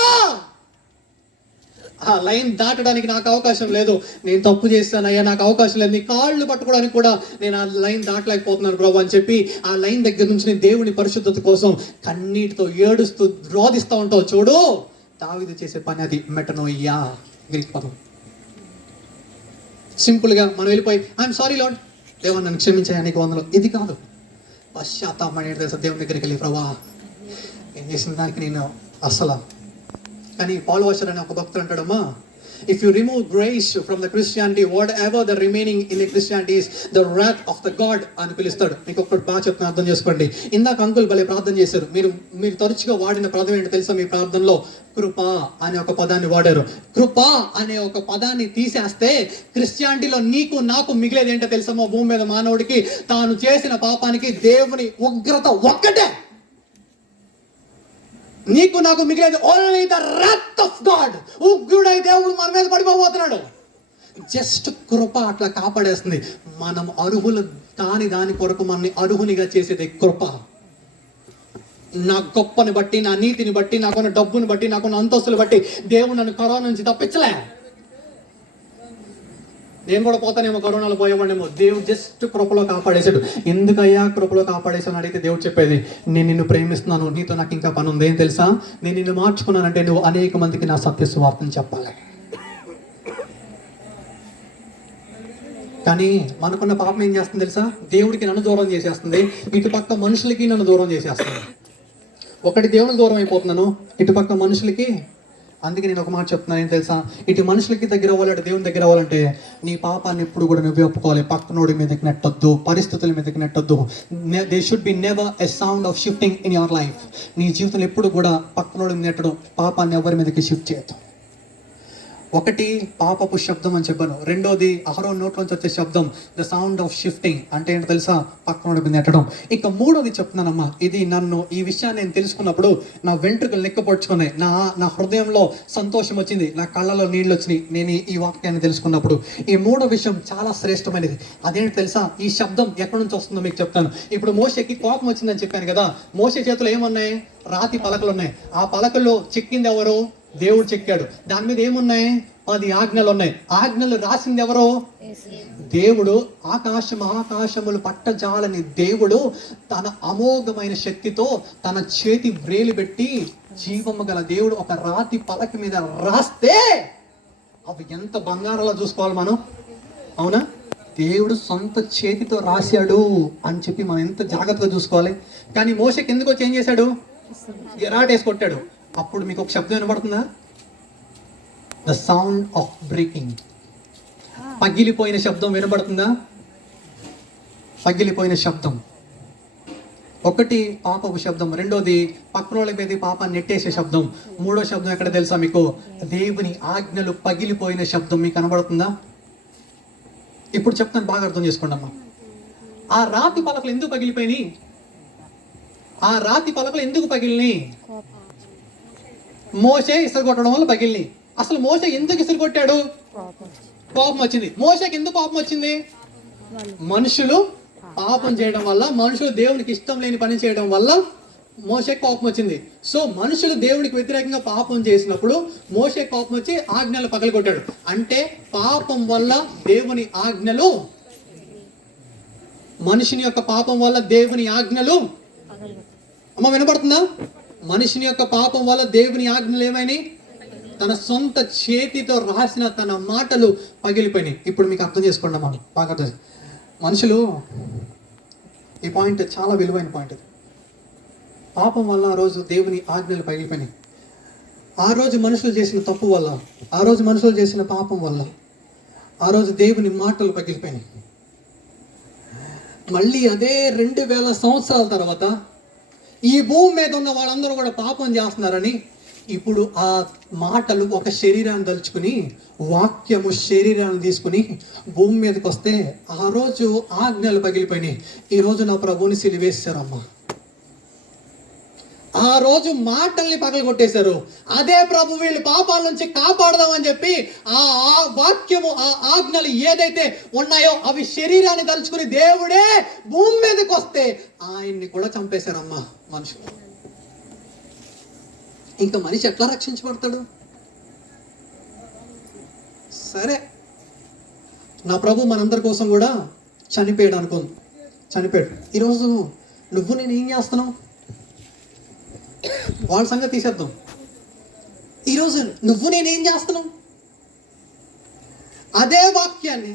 ఆ లైన్ దాటడానికి నాకు అవకాశం లేదు, నేను తప్పు చేస్తానయ్యా, నాకు అవకాశం లేదు, నీ కాళ్ళు పట్టుకోవడానికి కూడా నేను ఆ లైన్ దాటలేకపోతున్నాను ప్రభు అని చెప్పి ఆ లైన్ దగ్గర నుంచి నేను దేవుని పరిశుద్ధత కోసం కన్నీటితో ఏడుస్తూ రోధిస్తూ ఉంటావు చూడు. దావీదు చేసే పని అది మెటనోయియా, గ్రీక్ పదం. సింపుల్గా మనం వెళ్ళిపోయి ఐఎమ్ సారీ లార్డ్, దేవా నన్ను క్షమించాయి నీకు వందలు, ఇది కాదు. పశ్చాత్తాపం అనేది తెలుసా? దేవుని దగ్గరికి వెళ్ళి ప్రభా ఏం చేసిన దానికి నేను అస్సలు. కానీ పాల్ వాషర్ అనే ఒక భక్తుడు అంటాడమ్మా, if you remove grace from the Christianity, whatever the remaining in the Christianity is the wrath of the God అని పిలుస్తాడు. మీకు ఒకటి బాగా చెప్తున్నా, అర్థం చేసుకోండి. ఇందాక అంకుల్ భలే ప్రార్థన చేశారు. మీరు తరచుగా వాడిన పదం ఏంటో తెలుసా? మీ ప్రార్థనలో కృప అనే ఒక పదాన్ని వాడారు. కృప అనే ఒక పదాన్ని తీసేస్తే క్రిస్టియానిటీలో నీకు నాకు మిగిలేది ఏంటో తెలుసమ్మా? భూమి మీద మానవుడికి తాను చేసిన పాపానికి దేవుని ఉగ్రత ఒక్కటే. నీకు నాకు మిగిలేది only the wrath of God. ఉగ్రుడై దేవుడు మన మీద పడిపోతున్నాడు. జస్ట్ కృప అట్లా కాపాడేస్తుంది. మనం అర్హులు కాని దాని కొరకు మనని అర్హునిగా చేసేది కృప. నా గొప్పని బట్టి, నా నీతిని బట్టి, నాకున్న డబ్బుని బట్టి, నాకున్న అంతస్తులు బట్టి దేవుడు నన్ను కరోనా నుంచి తప్పించలే. నేను కూడా పోతానేమో, కరోనాలో పోయేవాడేమో. దేవుడు జస్ట్ కృపలో కాపాడేశాడు. ఎందుకయ్యా కృపలో కాపాడేశాను అడిగితే దేవుడు చెప్పేది, నేను నిన్ను ప్రేమిస్తున్నాను, నీతో నాకు ఇంకా పని ఉంది. ఏం తెలుసా? నేను నిన్ను మార్చుకున్నానంటే నువ్వు అనేక మందికి నా సత్య సువార్తను చెప్పాలి. కానీ మనకున్న పాపం ఏం చేస్తుంది తెలుసా? దేవుడికి నన్ను దూరం చేసేస్తుంది, ఇటుపక్క మనుషులకి నన్ను దూరం చేసేస్తుంది. ఒకటి దేవునికి దూరం అయిపోతున్నాను, ఇటుపక్క మనుషులకి అందుకే నేను ఒక మాట చెప్తున్నాను, ఏం తెలుసా, ఇటు మనుషులకి దగ్గర అవ్వాలి, అటు దేవుని దగ్గర అవ్వాలంటే నీ పాపాన్ని ఎప్పుడు కూడా నువ్వే ఒప్పుకోవాలి. పక్కనోడి మీదకి నెట్టొద్దు, పరిస్థితుల మీదకి నెట్టొద్దు. They should be never a sound of shifting in your life. నీ జీవితంలో ఎప్పుడు కూడా పక్కనోడి మీద నెట్టడం, పాపాన్ని ఎవరి మీదకి షిఫ్ట్ చేయొద్దు. ఒకటి పాపపు శబ్దం అని చెప్పాను. రెండోది అహరోను నోట్లోంచి వచ్చే శబ్దం, ద సౌండ్ ఆఫ్ షిఫ్టింగ్, అంటే ఏంటో తెలుసా, పక్కన మీద నెట్టడం. ఇక మూడోది చెప్తున్నానమ్మా, ఇది నన్ను ఈ విషయాన్ని నేను తెలుసుకున్నప్పుడు నా వెంట్రుకలు నిక్కపొడుచుకున్నాయి, నా హృదయంలో సంతోషం వచ్చింది, నా కళ్ళలో నీళ్ళు వచ్చినాయి నేను ఈ వాక్యాన్ని తెలుసుకున్నప్పుడు. ఈ మూడో విషయం చాలా శ్రేష్టమైనది. అదేంటి తెలుసా, ఈ శబ్దం ఎక్కడి నుంచి వస్తుందో మీకు చెప్తాను. ఇప్పుడు మోషేకి కోపం వచ్చిందని చెప్పాను కదా, మోషే చేతిలో ఏమున్నాయి, రాతి పలకలు ఉన్నాయి. ఆ పలకల్లో చెక్కింది ఎవరు, దేవుడు చెక్కాడు. దాని మీద ఏమున్నాయి, 10 ఆజ్ఞలు ఉన్నాయి. ఆజ్ఞలు రాసింది ఎవరు, దేవుడు. ఆకాశములు పట్టజాలని దేవుడు తన అమోఘమైన శక్తితో తన చేతి వ్రేలు పెట్టి, జీవము గల దేవుడు ఒక రాతి పలక మీద రాస్తే అవి ఎంత బంగారంలో చూసుకోవాలి మనం, అవునా? దేవుడు సొంత చేతితో రాశాడు అని చెప్పి మనం ఎంత జాగ్రత్తగా చూసుకోవాలి. కానీ మోషేకి ఎందుకో చేంజ్ చేశాడు, ఎరాటేసి కొట్టాడు. అప్పుడు మీకు ఒక శబ్దం వినబడుతుందా, ద సౌండ్ ఆఫ్ బ్రేకింగ్, పగిలిపోయిన శబ్దం వినబడుతుందా, పగిలిపోయిన శబ్దం. ఒకటి పాపపు శబ్దం, రెండోది పక్కనోళ్ళ మీద పాపాన్ని నెట్టేసే శబ్దం, మూడో శబ్దం ఎక్కడ తెలుసా మీకు, దేవుని ఆజ్ఞలు పగిలిపోయిన శబ్దం. మీకు కనబడుతుందా? ఇప్పుడు చెప్తాను, బాగా అర్థం చేసుకోండి అమ్మా. ఆ రాతి పలకలు ఎందుకు పగిలిపోయినాయి, ఆ రాతి పలకలు ఎందుకు పగిలినాయి, మోషే ఇసురు కొట్టడం వల్ల పగిలినాయి. అసలు మోషే ఎందుకు ఇసురు కొట్టాడు, కోపం వచ్చింది. మోషేకి ఎందుకు కోపం వచ్చింది, మనుషులు పాపం చేయడం వల్ల, మనుషులు దేవునికి ఇష్టం లేని పని చేయడం వల్ల మోషేకి కోపం వచ్చింది. సో మనుషులు దేవునికి వ్యతిరేకంగా పాపం చేసినప్పుడు మోషే కోపం వచ్చి ఆజ్ఞలు పగలగొట్టాడు. అంటే పాపం వల్ల దేవుని ఆజ్ఞలు, మనుషుని యొక్క పాపం వల్ల దేవుని ఆజ్ఞలు, అమ్మ వినపడుతుందా, మనుషుని యొక్క పాపం వల్ల దేవుని ఆజ్ఞలు ఏమైనాయి, తన సొంత చేతితో రాసిన తన మాటలు పగిలిపోయినాయి. ఇప్పుడు మీకు అర్థం చేసుకోండి అమ్మా, బాగా అర్థం. మనుషులు, ఈ పాయింట్ చాలా విలువైన పాయింట్. పాపం వల్ల ఆ రోజు దేవుని ఆజ్ఞలు పగిలిపోయినాయి. ఆ రోజు మనుషులు చేసిన తప్పు వల్ల, ఆ రోజు మనుషులు చేసిన పాపం వల్ల ఆ రోజు దేవుని మాటలు పగిలిపోయినాయి. మళ్ళీ అదే 2000 సంవత్సరాల తర్వాత ఈ భూమి మీద ఉన్న వాళ్ళందరూ కూడా పాపం చేస్తున్నారని ఇప్పుడు ఆ మాటలు ఒక శరీరాన్ని దలుచుకుని, వాక్యము శరీరాన్ని తీసుకుని భూమి మీదకి వస్తే ఆ రోజు ఆజ్ఞలు పగిలిపోయినాయి. ఈ రోజు నా ప్రభువుని సిలువేశారమ్మా. ఆ రోజు మాటల్ని పగలు కొట్టేశారు. అదే ప్రభు వీళ్ళు పాపాల నుంచి కాపాడదామని చెప్పి ఆ వాక్యము, ఆ ఆజ్ఞలు ఏదైతే ఉన్నాయో అవి శరీరాన్ని తలుచుకుని దేవుడే భూమి మీదకి వస్తే ఆయన్ని కూడా చంపేశారమ్మా మనుషులు. ఇంకా మనిషి ఎట్లా రక్షించబడతాడు? సరే, నా ప్రభు మనందరి కోసం కూడా చనిపోయాడు అనుకుంది, చనిపోయాడు. ఈరోజు నువ్వు నేను ఏం చేస్తున్నావు, వాళ్ళ సంగతి తీసేద్దాం. ఈరోజు నువ్వు నేనేం చేస్తున్నాం, అదే వాక్యాన్ని,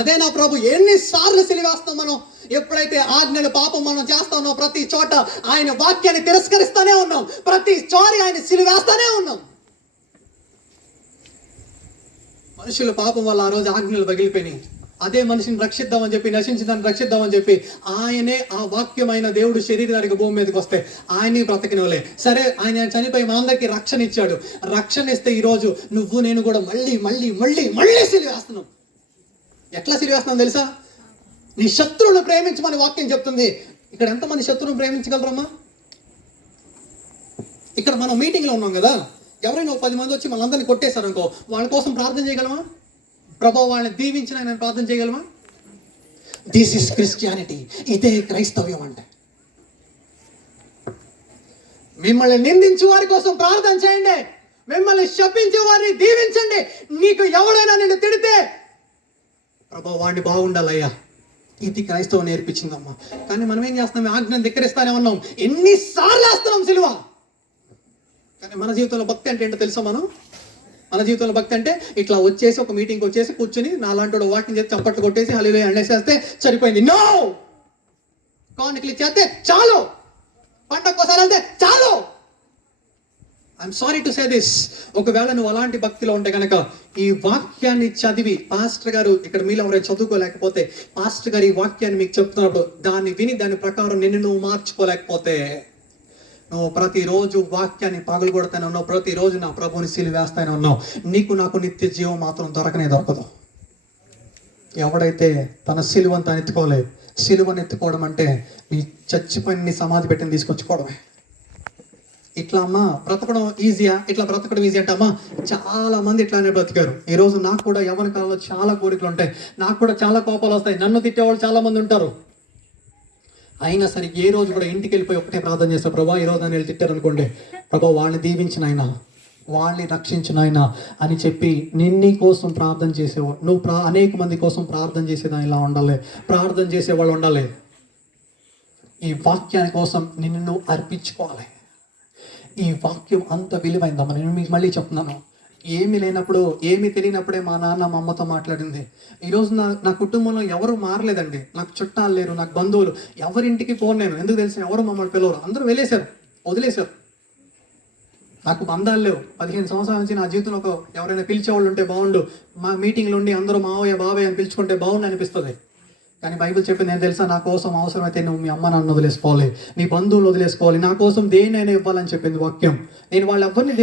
అదే నా ప్రభు ఎన్నిసార్లు సిలివేస్తాం మనం. ఎప్పుడైతే ఆజ్ఞలు పాపం మనం చేస్తామో ప్రతి చోట ఆయన వాక్యాన్ని తిరస్కరిస్తానే ఉన్నాం, ప్రతి చోరి ఆయన సిలివేస్తానే ఉన్నాం. మనుషుల పాపం వల్ల ఆ రోజు ఆజ్ఞలు పగిలిపోయినాయి. అదే మనిషిని రక్షిద్దామని చెప్పి, నశించడాన్ని రక్షిద్దామని చెప్పి ఆయనే, ఆ వాక్యమైన దేవుడు శరీరానికి భూమి మీదకి వస్తే ఆయన్ని బ్రతకనివ్వలే. సరే, ఆయన చనిపోయి మనందరికీ రక్షణ ఇచ్చాడు. రక్షణ ఇస్తే ఈరోజు నువ్వు నేను కూడా మళ్ళీ మళ్ళీ మళ్ళీ మళ్ళీ సిలివేస్తున్నాం. ఎట్లా సిలివేస్తున్నాం తెలుసా? నీ శత్రువును ప్రేమించమని వాక్యం చెప్తుంది. ఇక్కడ ఎంతమంది శత్రువును ప్రేమించగలరమ్మా? ఇక్కడ మనం మీటింగ్లో ఉన్నాం కదా, ఎవరైనా 10 మంది వచ్చి మనందరినీ కొట్టేశారు అనుకో, వాళ్ళ కోసం ప్రార్థన చేయగలమా? ప్రభు వాళ్ళని దీవించిన ఆయన ప్రార్థన చేయగలమా? This is Christianity. ఇదే క్రైస్తవ్యం అంటే. మిమ్మల్ని నిందించే వారి కోసం ప్రార్థన చేయండి, మిమ్మల్ని శపించే వారిని దీవించండి. నీకు ఎవడైనా నిన్ను తిడితే ప్రభు వాడిని బాగుండాలయ్యా, ఇది క్రైస్తవం నేర్పించిందమ్మా. కానీ మనం ఏం చేస్తున్నాం, ఆజ్ఞను ధిక్కరిస్తానే ఉన్నాం. ఎన్నిసార్లు వేస్తున్నాం సిలువ. కానీ మన జీవితంలో భక్తి అంటే ఏంటో తెలుసా? మన జీవితంలో భక్తి అంటే ఇట్లా వచ్చేసి ఒక మీటింగ్కి వచ్చేసి కూర్చొని నాలాంటి వాకింగ్ చేసి చప్పట్లు కొట్టేసి హల్లెలూయా అనేసేస్తే సరిపోయింది. నో, కానుకలు చేస్తే చాలు, పంటకోసారి వెళ్తే చాలు. I'm sorry to say this. ఒకవేళ నువ్వు అలాంటి భక్తిలో ఉంటే కనుక ఈ వాక్యాన్ని చదివి, పాస్టర్ గారు ఇక్కడ మీలో ఎవరైనా చదువుకోలేకపోతే పాస్టర్ గారు ఈ వాక్యాన్ని మీకు చెప్తున్నప్పుడు దాన్ని విని దాని ప్రకారం నిన్ను నువ్వు మార్చుకోలేకపోతే, నువ్వు ప్రతిరోజు వాక్యాన్ని పగలగొడతానే ఉన్నావు, ప్రతిరోజు నా ప్రభుని సిలువేస్తానే ఉన్నావు, నీకు నాకు నిత్య జీవం మాత్రం దొరకనే దొరకదు. ఎవడైతే తన సిలువను తాను ఎత్తుకోలేదు, సిలువను ఎత్తుకోవడం అంటే ఈ చచ్చిపోయిన సమాధి పెట్టిన తీసుకొచ్చుకోవడమే. ఇట్లా అమ్మా బ్రతకడం ఈజీయా, ఇట్లా బ్రతకడం ఈజీ అంటే అమ్మా చాలా మంది ఇట్లానే బ్రతికారు. ఈరోజు నాకు కూడా యవ్వన కాలంలో చాలా కోరికలు ఉంటాయి, నాకు కూడా చాలా కోపాలు వస్తాయి, నన్ను తిట్టేవాళ్ళు చాలా మంది ఉంటారు. అయినా సరే ఏ రోజు కూడా ఇంటికి వెళ్ళిపోయి ఒకటే ప్రార్థన చేస్తాను, ప్రభా ఈరోజు నన్ను వెళ్ళి తిట్టారు అనుకోండి, ప్రభా వాళ్ళని దీవించిన ఆయన, వాళ్ళని రక్షించిన ఆయన అని చెప్పి నిన్ని కోసం ప్రార్థన చేసేవాడు. నువ్వు అనేక మంది కోసం ప్రార్థన చేసేదాన్ని ఇలా ఉండాలి, ప్రార్థన చేసేవాళ్ళు ఉండాలి. ఈ వాక్యాన్ని కోసం నిన్ను నువ్వు అర్పించుకోవాలి. ఈ వాక్యం అంత విలువైందమ్మా. నేను మీకు మళ్ళీ చెప్తున్నాను, ఏమీ లేనప్పుడు, ఏమీ తెలియనప్పుడే మా నాన్న మా అమ్మతో మాట్లాడింది. ఈరోజు నా కుటుంబంలో ఎవరు మారలేదండి. నాకు చుట్టాలు లేరు, నాకు బంధువులు, ఎవరింటికి పోను నేను. ఎందుకు తెలిసిన, ఎవరు మమ్మల్ని పిలవరు, అందరూ వెళ్ళేశారు, వదిలేశారు. నాకు బంధాలు లేవు. 15 సంవత్సరాల నుంచి నా జీవితంలో ఎవరైనా పిలిచేవాళ్ళు ఉంటే బాగుండు, మా మీటింగ్లు ఉండి అందరూ మావయ్య బాబాయ్ అని పిలుచుకుంటే బాగుండు అనిపిస్తుంది. కానీ బైబిల్ చెప్పింది నేను తెలుసా, నా కోసం అవసరమైతే నువ్వు మీ అమ్మ నాన్న వదిలేసుకోవాలి, నీ బంధువులు వదిలేసుకోవాలి, నా కోసం దేన్నైనా ఇవ్వాలని చెప్పింది వాక్యం. నేను వాళ్ళెవ్వరిని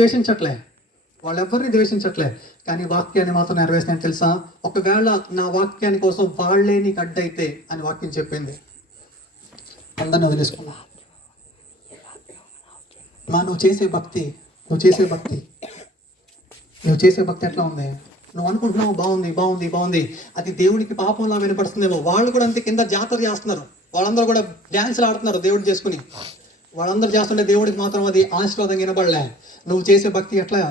ద్వేషించట్లే, కానీ వాక్యాన్ని మాత్రం నెరవేర్చినట్టు తెలుసా. ఒకవేళ నా వాక్యాన్ని కోసం వాళ్ళే నీకు అడ్డైతే అని వాక్యం చెప్పింది, అందరిని వదిలేసుకున్నా. నువ్వు చేసే భక్తి ఎట్లా ఉంది? నువ్వు అనుకుంటున్నావు బాగుంది, అది దేవుడికి పాపంలా వినపడుతుందేమో. వాళ్ళు కూడా అంతే, కింద జాతర చేస్తున్నారు, వాళ్ళందరూ కూడా డ్యాన్సులు ఆడుతున్నారు దేవుడు చేసుకుని. వాళ్ళందరూ చేస్తుంటే దేవుడికి మాత్రం అది ఆశీర్వాదం వినపడలే. నువ్వు చేసే భక్తి ఎట్లా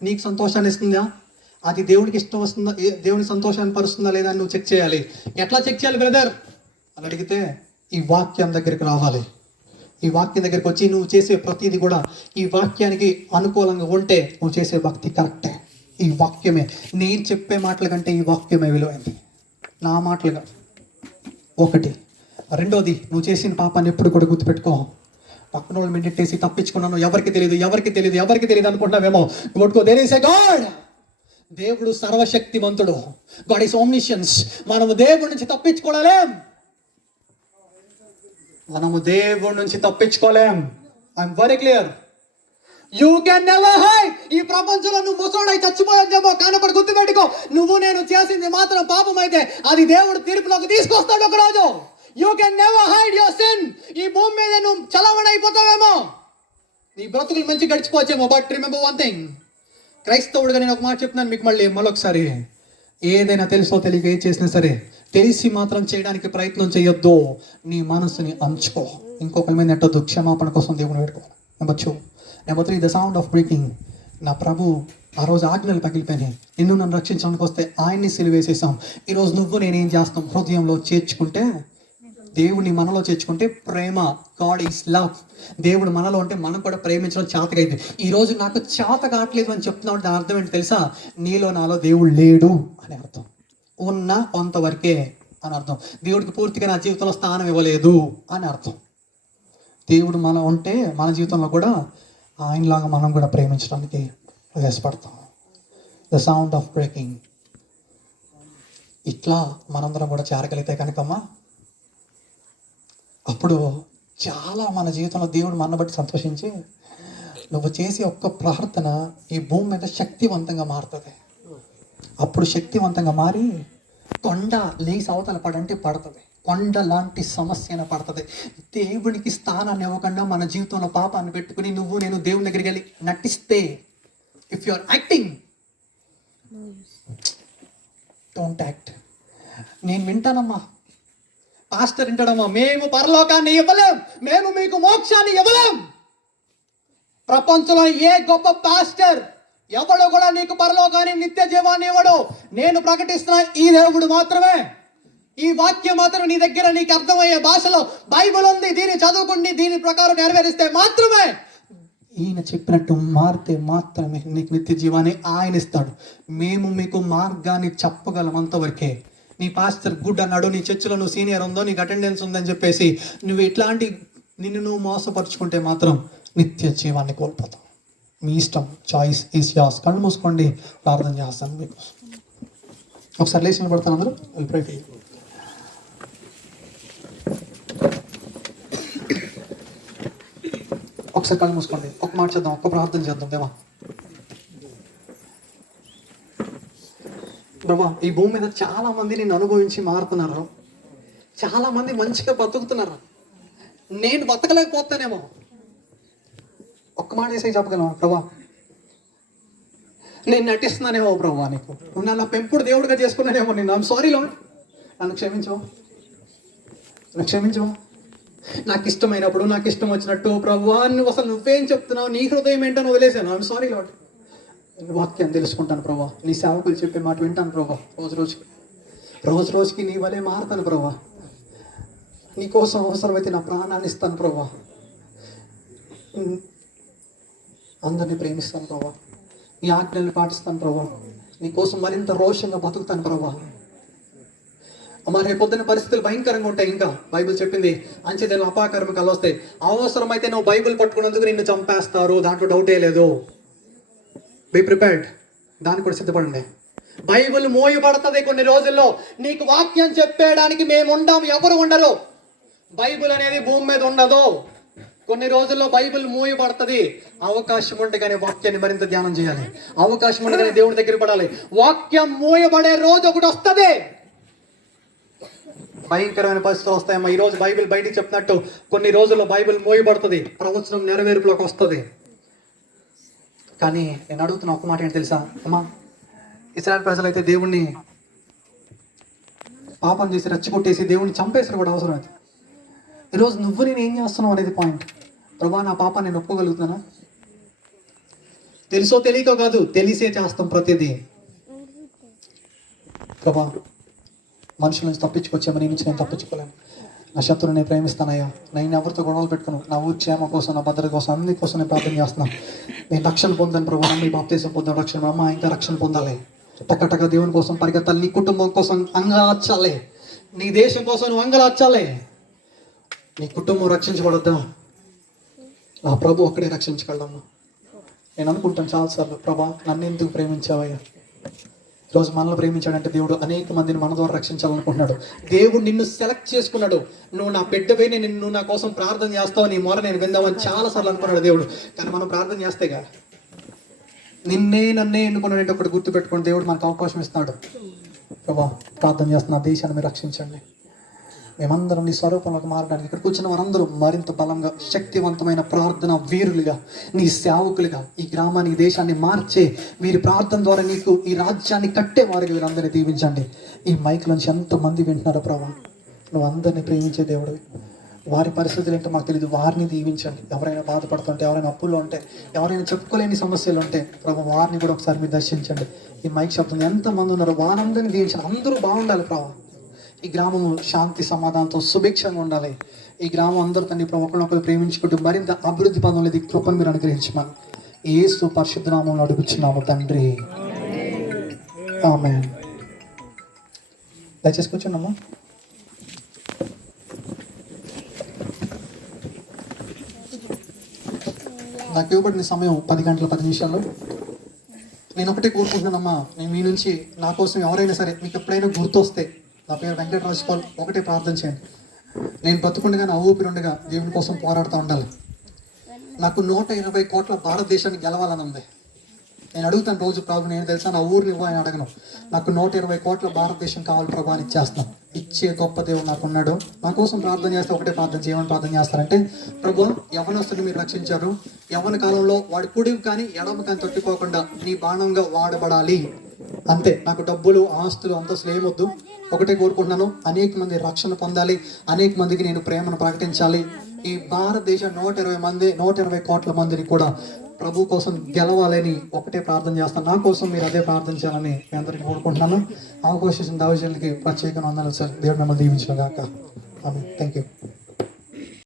నీకు సంతోషాన్ని ఇస్తుందా? అది దేవుడికి ఇష్టం వస్తుందా, దేవుని సంతోషాన్ని పరుస్తుందా లేదా అని నువ్వు చెక్ చేయాలి. ఎట్లా చెక్ చేయాలి బ్రదర్ అని అడిగితే, ఈ వాక్యం దగ్గరికి రావాలి. ఈ వాక్యం దగ్గరికి వచ్చి నువ్వు చేసే ప్రతిదీ కూడా ఈ వాక్యానికి అనుకూలంగా ఉంటే నువ్వు చేసే భక్తి కరెక్టే. ఈ వాక్యమే, నేను చెప్పే మాటల కంటే ఈ వాక్యమే విలువైంది, నా మాటలుగా. ఒకటి. రెండోది, నువ్వు చేసిన పాపాన్ని ఎప్పుడు కూడా గుర్తుపెట్టుకో. పక్కన వాళ్ళు మెడిటేసి తప్పించుకున్నాను, ఎవరికి తెలియదు అనుకుంటున్నావేమో. గుర్తుకో, దేర్ ఈస్ ఎ గాడ్. దేవుడు సర్వశక్తివంతుడు, గాడ్ ఈస్ ఓమ్నిషియన్స్. మనము దేవుడి నుంచి తప్పించుకోలేం. I'm very clear. You can never hide. ఈ ప్రపంచంలో నువ్వు ముసోడై చచ్చిపోయేదేమో కనపడి గుర్తుపెట్టుకో. నువ్వు నేను చేసింది మాత్రం పాపం అయితే అది దేవుడు తీర్పులోకి తీసుకొస్తాడు ఒక రోజు. You can never hide your sin. ఈ భూమి మీద నువ్వు చలవణ అయిపోతావేమో, నీ బ్రతుకులు మంచి గడిచిపోవచ్చేమో. బట్ రిమెంబర్ వన్ థింగ్, క్రైస్తవుడిగా నేను ఒక మాట చెప్తున్నాను మీకు మళ్ళొకసారి. ఏదైనా తెలుసో తెలియక ఏం చేసినా సరే తెలిసి మాత్రం చేయడానికి ప్రయత్నం చేయొద్దు. నీ మనసుని అంచుకో, ఇంకొకరి మీద నెట్టొద్దు. క్షమాపణ కోసం దేవుని పెట్టుకోవాలి. Number 2. Number 3, the sound of breaking. నా ప్రభు ఆ రోజు ఆజ్ఞలు పగిలిపోయినాయి, నిన్ను నన్ను రక్షించడానికి వస్తే ఆయన్ని సిలువేసేసాం. ఈరోజు నువ్వు నేనేం చేస్తాం? హృదయంలో చేర్చుకుంటే, దేవుడిని మనలో చేర్చుకుంటే ప్రేమ, గాడ్ ఈస్ లవ్. దేవుడు మనలో ఉంటే మనం కూడా ప్రేమించడం చేతకైంది. ఈరోజు నాకు చేత కావట్లేదు అని చెప్తున్నావు, దాని అర్థం ఏంటి తెలుసా? నీలో నాలో దేవుడు లేడు అని అర్థం. ఉన్న కొంతవరకే అని అర్థం. దేవుడికి పూర్తిగా నా జీవితంలో స్థానం ఇవ్వలేదు అని అర్థం. దేవుడు మనం ఉంటే మన జీవితంలో కూడా ఆయనలాగా మనం కూడా ప్రేమించడానికి ప్రయాసపడతాం. The sound of breaking. ఇట్లా మనందరం కూడా చేరగలిగితే కనుకమ్మా, అప్పుడు చాలా మన జీవితంలో దేవుడు మన బట్టి సంతోషించి నువ్వు చేసే ఒక్క ప్రార్థన ఈ భూమి మీద శక్తివంతంగా మారుతుంది. అప్పుడు శక్తివంతంగా మారి కొండ లేసి అవతల పడంటే పడుతుంది, కొండ లాంటి సమస్యను పడుతుంది. దేవునికి స్థానాన్ని ఇవ్వకుండా మన జీవితంలో పాపాన్ని పెట్టుకుని నువ్వు నేను దేవుని దగ్గరికి వెళ్ళి నటిస్తే, if you are acting, don't act. నేను వింటానమ్మా, పాస్టర్ వింటాడమ్మా, మేము పరలోకాన్ని ఇవ్వలేం, మేము మీకు మోక్షాన్ని ఇవ్వలేం. ప్రపంచంలో ఏ గొప్ప పాస్టర్ ఎవడు కూడా నీకు పరలోకాన్ని నిత్య జీవాన్ని ఇవ్వడు. నేను ప్రకటిస్తున్న ఈ దేవుడు మాత్రమే. ఈ వాక్యం మాత్రం నీ దగ్గర నీకు అర్థమయ్యే భాషలో బైబిల్ ఉంది, దీన్ని చదువుకుని దీని ప్రకారం నెరవేరిస్తే మాత్రమే, ఈయన చెప్పినట్టు మారితే మాత్రమే నీకు నిత్య జీవాన్ని ఆయన ఇస్తాడు. మేము మీకు మార్గాన్ని చెప్పగలం అంతవరకే. నీ పాస్టర్ గుడ్ అన్నాడు, నీ చర్చిలో నువ్వు సీనియర్ ఉందో, నీకు అటెండెన్స్ ఉందని చెప్పేసి నువ్వు ఇట్లాంటి నిన్ను నువ్వు మోసపరుచుకుంటే మాత్రం నిత్య జీవాన్ని కోల్పోతావు. మీ ఇష్టం, చాయిస్ ఈస్ యాస్. కళ్ళు మూసుకోండి, ప్రార్థన చేస్తాను మీకు. ఒకసారి లేచి నిలబడతాను అందరూ. pray for you. ఒకసారి కళ్ళు మూసుకోండి, ఒక మాట చేద్దాం, ఒక్క ప్రార్థన చేద్దాం. దేవా ప్రభా, ఈ భూమి మీద చాలా మంది నేను అనుభవించి మారుతున్నారు, చాలా మంది మంచిగా బతుకుతున్నారు. నేను బతకలేకపోతానేమో. ఒక్క మాట చేసి చెప్పగలను ప్రభా, నేను నటిస్తున్నానేమో ప్రభా, నీకు నువ్వు నన్ను పెంపుడు దేవుడిగా చేసుకున్నానేమో. నేను ఐమ్ సారీ లార్డ్, నన్ను క్షమించవు, నన్ను క్షమించవు. నాకు ఇష్టమైనప్పుడు నాకు ఇష్టం వచ్చినట్టు ప్రభా నువ్వు అసలు నువ్వేం చెప్తున్నావు, నీ హృదయం ఏంటని వదిలేసాను. I'm sorry lord. వాక్యాన్ని తెలుసుకుంటాను ప్రభా, నీ సేవకులు చెప్పే మాట వింటాను ప్రభా. రోజు రోజుకి నీ వలే మారుతాను ప్రభా. నీ కోసం అవసరమైతే నా ప్రాణాన్ని ఇస్తాను ప్రభా. అందరినీ ప్రేమిస్తాను ప్రభా, నీ ఆజ్ఞల్ని పాటిస్తాను ప్రభా. నీ కోసం మరింత రోషంగా బతుకుతాను ప్రభా. అమ్మ రేపొద్దున పరిస్థితులు భయంకరంగా ఉంటాయి. ఇంకా బైబిల్ చెప్పింది అంచెదిన అపాకరం కలొస్తాయి. అవసరమైతే నువ్వు బైబిల్ పట్టుకున్నందుకు నిన్ను చంపేస్తారు, దాంట్లో డౌటే లేదు. బీ ప్రిపేర్డ్, దానికి కూడా సిద్ధపడండి. బైబిల్ మోయబడుతుంది కొన్ని రోజుల్లో. నీకు వాక్యం చెప్పేయడానికి మేము ఉండం, ఎవరు ఉండరు. బైబిల్ అనేది భూమి మీద ఉండదు. కొన్ని రోజుల్లో బైబిల్ మోయబడుతుంది. అవకాశం ఉండగానే వాక్యాన్ని మరింత ధ్యానం చేయాలి. అవకాశం ఉండగానే దేవుడి దగ్గర పడాలి. వాక్యం మోయబడే రోజు ఒకటి వస్తుంది. భయంకరమైన పరిస్థితులు వస్తాయమ్మా. ఈరోజు బైబిల్ బయటికి చెప్పినట్టు కొన్ని రోజుల్లో బైబిల్ మోయబడుతుంది, ప్రవచనం నెరవేర్పులోకి వస్తుంది. కానీ నేను అడుగుతున్నా ఒక మాట ఏంటి తెలుసా అమ్మా, ఇశ్రాయేలు ప్రజలైతే దేవుణ్ణి పాపం చేసి రెచ్చగొట్టేసి దేవుణ్ణి చంపేసారు కూడా అవసరం అయితే. ఈరోజు నువ్వు నేను ఏం చేస్తున్నావు అనేది పాయింట్. ప్రభా నా పాపాన్ని నేను ఒప్పుకోగలుగుతానా? తెలుసో తెలియకో కాదు, తెలిసే చేస్తాం ప్రతిదీ. ప్రభా మనుషుల నుంచి తప్పించుకొచ్చామని నుంచి నేను తప్పించుకోలేను. నా శత్రువుని నేను ప్రేమిస్తానయ్యా. నేను ఎవరితో గొడవలు పెట్టుకును, నా ఊరి క్షేమ కోసం, నా భద్రత కోసం, అన్ని కోసం నేను ప్రార్థన చేస్తున్నాను. నేను రక్షణ పొందాను ప్రభు, మీ బాప్తీసం పొందాను, రక్షణ అమ్మ ఇంకా రక్షణ పొందాలి. టక్క దేవుని కోసం పరిగెత్తాలి, నీ కుటుంబం కోసం అంగలార్చాలి, నీ దేశం కోసం నువ్వు అంగలార్చాలి. నీ కుటుంబం రక్షించబడద్దా? నా ప్రభు ఒక్కడే రక్షించగలమ్మా. నేను అనుకుంటాను చాలాసార్లు, ప్రభా నన్ను ఎందుకు ప్రేమించావయ్యా? ఈరోజు మనల్ని ప్రేమించాడంటే దేవుడు అనేక మందిని మన ద్వారా రక్షించాలనుకుంటున్నాడు. దేవుడు నిన్ను సెలెక్ట్ చేసుకున్నాడు. నువ్వు నా బిడ్డవే, నిన్ను నా కోసం ప్రార్థన చేస్తావు, నీ మొర నేను విందామని చాలాసార్లు అనుకున్నాడు దేవుడు. కానీ మనం ప్రార్థన చేస్తేగా నన్నే ఎన్నుకున్నాడంటే ఒకటి గుర్తుపెట్టుకుని దేవుడు మనకు అవకాశం ఇస్తున్నాడు. ప్రభా ప్రార్థన చేస్తున్న దేశాన్ని మీరు రక్షించండి. మేమందరం నీ స్వరూపంలోకి మారడానికి ఇక్కడ కూర్చున్న వారందరూ మరింత బలంగా శక్తివంతమైన ప్రార్థన వీరులుగా, నీ సేవకులుగా ఈ గ్రామాన్ని, ఈ దేశాన్ని మార్చే వీరి ప్రార్థన ద్వారా నీకు ఈ రాజ్యాన్ని కట్టే వారికి వీరందరినీ దీవించండి. ఈ మైక్ నుంచి ఎంతమంది వింటున్నారో ప్రభా, నువ్వు అందరినీ ప్రేమించే దేవుడు. వారి పరిస్థితులు ఏంటో మాకు తెలియదు, వారిని దీవించండి. ఎవరైనా బాధపడుతుంటే, ఎవరైనా అప్పుల్లో ఉంటే, ఎవరైనా చెప్పుకోలేని సమస్యలు ఉంటే ప్రభా వారిని కూడా ఒకసారి మీరు దర్శించండి. ఈ మైక్ శబ్దం ఎంతమంది ఉన్నారో వారందరినీ దీవించండి. అందరూ బాగుండాలి ప్రభా. ఈ గ్రామము శాంతి సమాధానంతో సుభిక్షంగా ఉండాలి. ఈ గ్రామం అందరూ తండ్రి ఒకరినొకరు ప్రేమించుకుంటూ మరింత అభివృద్ధి పదంలో ఇది కృపను మీరు అనుగ్రహించమని యేసు పరిశుద్ధ నామములో అడుగుచున్నాము తండ్రి, ఆమేన్. దయచేసి కూర్చోండమ్మా. నాకు ఇవ్వబడిన సమయం 10 గంటల 10 నిమిషాలు. నేను ఒకటే కోరుకుంటున్నానమ్మా, నేను మీ నుంచి నా కోసం ఎవరైనా సరే మీకు ఎప్పుడైనా గుర్తొస్తే, నా పేరు వెంకటరాజు పాల్, ఒకటే ప్రార్థన చేయండి. నేను బతుకుండగా నా ఊపిరుండగా దేవుని కోసం పోరాడుతూ ఉండాలి. నాకు 120 కోట్ల భారతదేశాన్ని గెలవాలని ఉంది. నేను అడుగుతాను రోజు ప్రభు, నేను తెలుసా నా ఊరిని ఇవ్వ అని అడగను. నాకు 120 కోట్ల భారతదేశం కావాలి ప్రభు అని ఇచ్చేస్తాను. ఇచ్చే గొప్ప దేవుడు నాకు ఉన్నాడు. నా కోసం ప్రార్థన చేస్తే ఒకటే ప్రార్థన చేయమని ప్రార్థన చేస్తారంటే, ప్రభు యవనస్తుని మీరు రక్షించారు, యవన కాలంలో వాడి కుడివి కానీ ఎడమ కానీ తొట్టుకోకుండా నీ బాణంగా వాడబడాలి అంతే. నాకు డబ్బులు, ఆస్తులు, అంతస్తులు ఏమొద్దు. ఒకటే కోరుకుంటున్నాను, అనేక మంది రక్షణ పొందాలి, అనేక మందికి నేను ప్రేమను ప్రకటించాలి. ఈ భారతదేశం 120 కోట్ల మందిని కూడా ప్రభు కోసం గెలవాలని ఒకటే ప్రార్థన చేస్తాను. నా కోసం మీరు అదే ప్రార్థన చేయాలని మీ అందరికీ కోరుకుంటున్నాను. అవకాశం దావజనులకి ప్రత్యేకంగా వందనాలు సార్. దేవుడు మిమ్మల్ని దీవించును గాక. ఆమేన్. Thank you.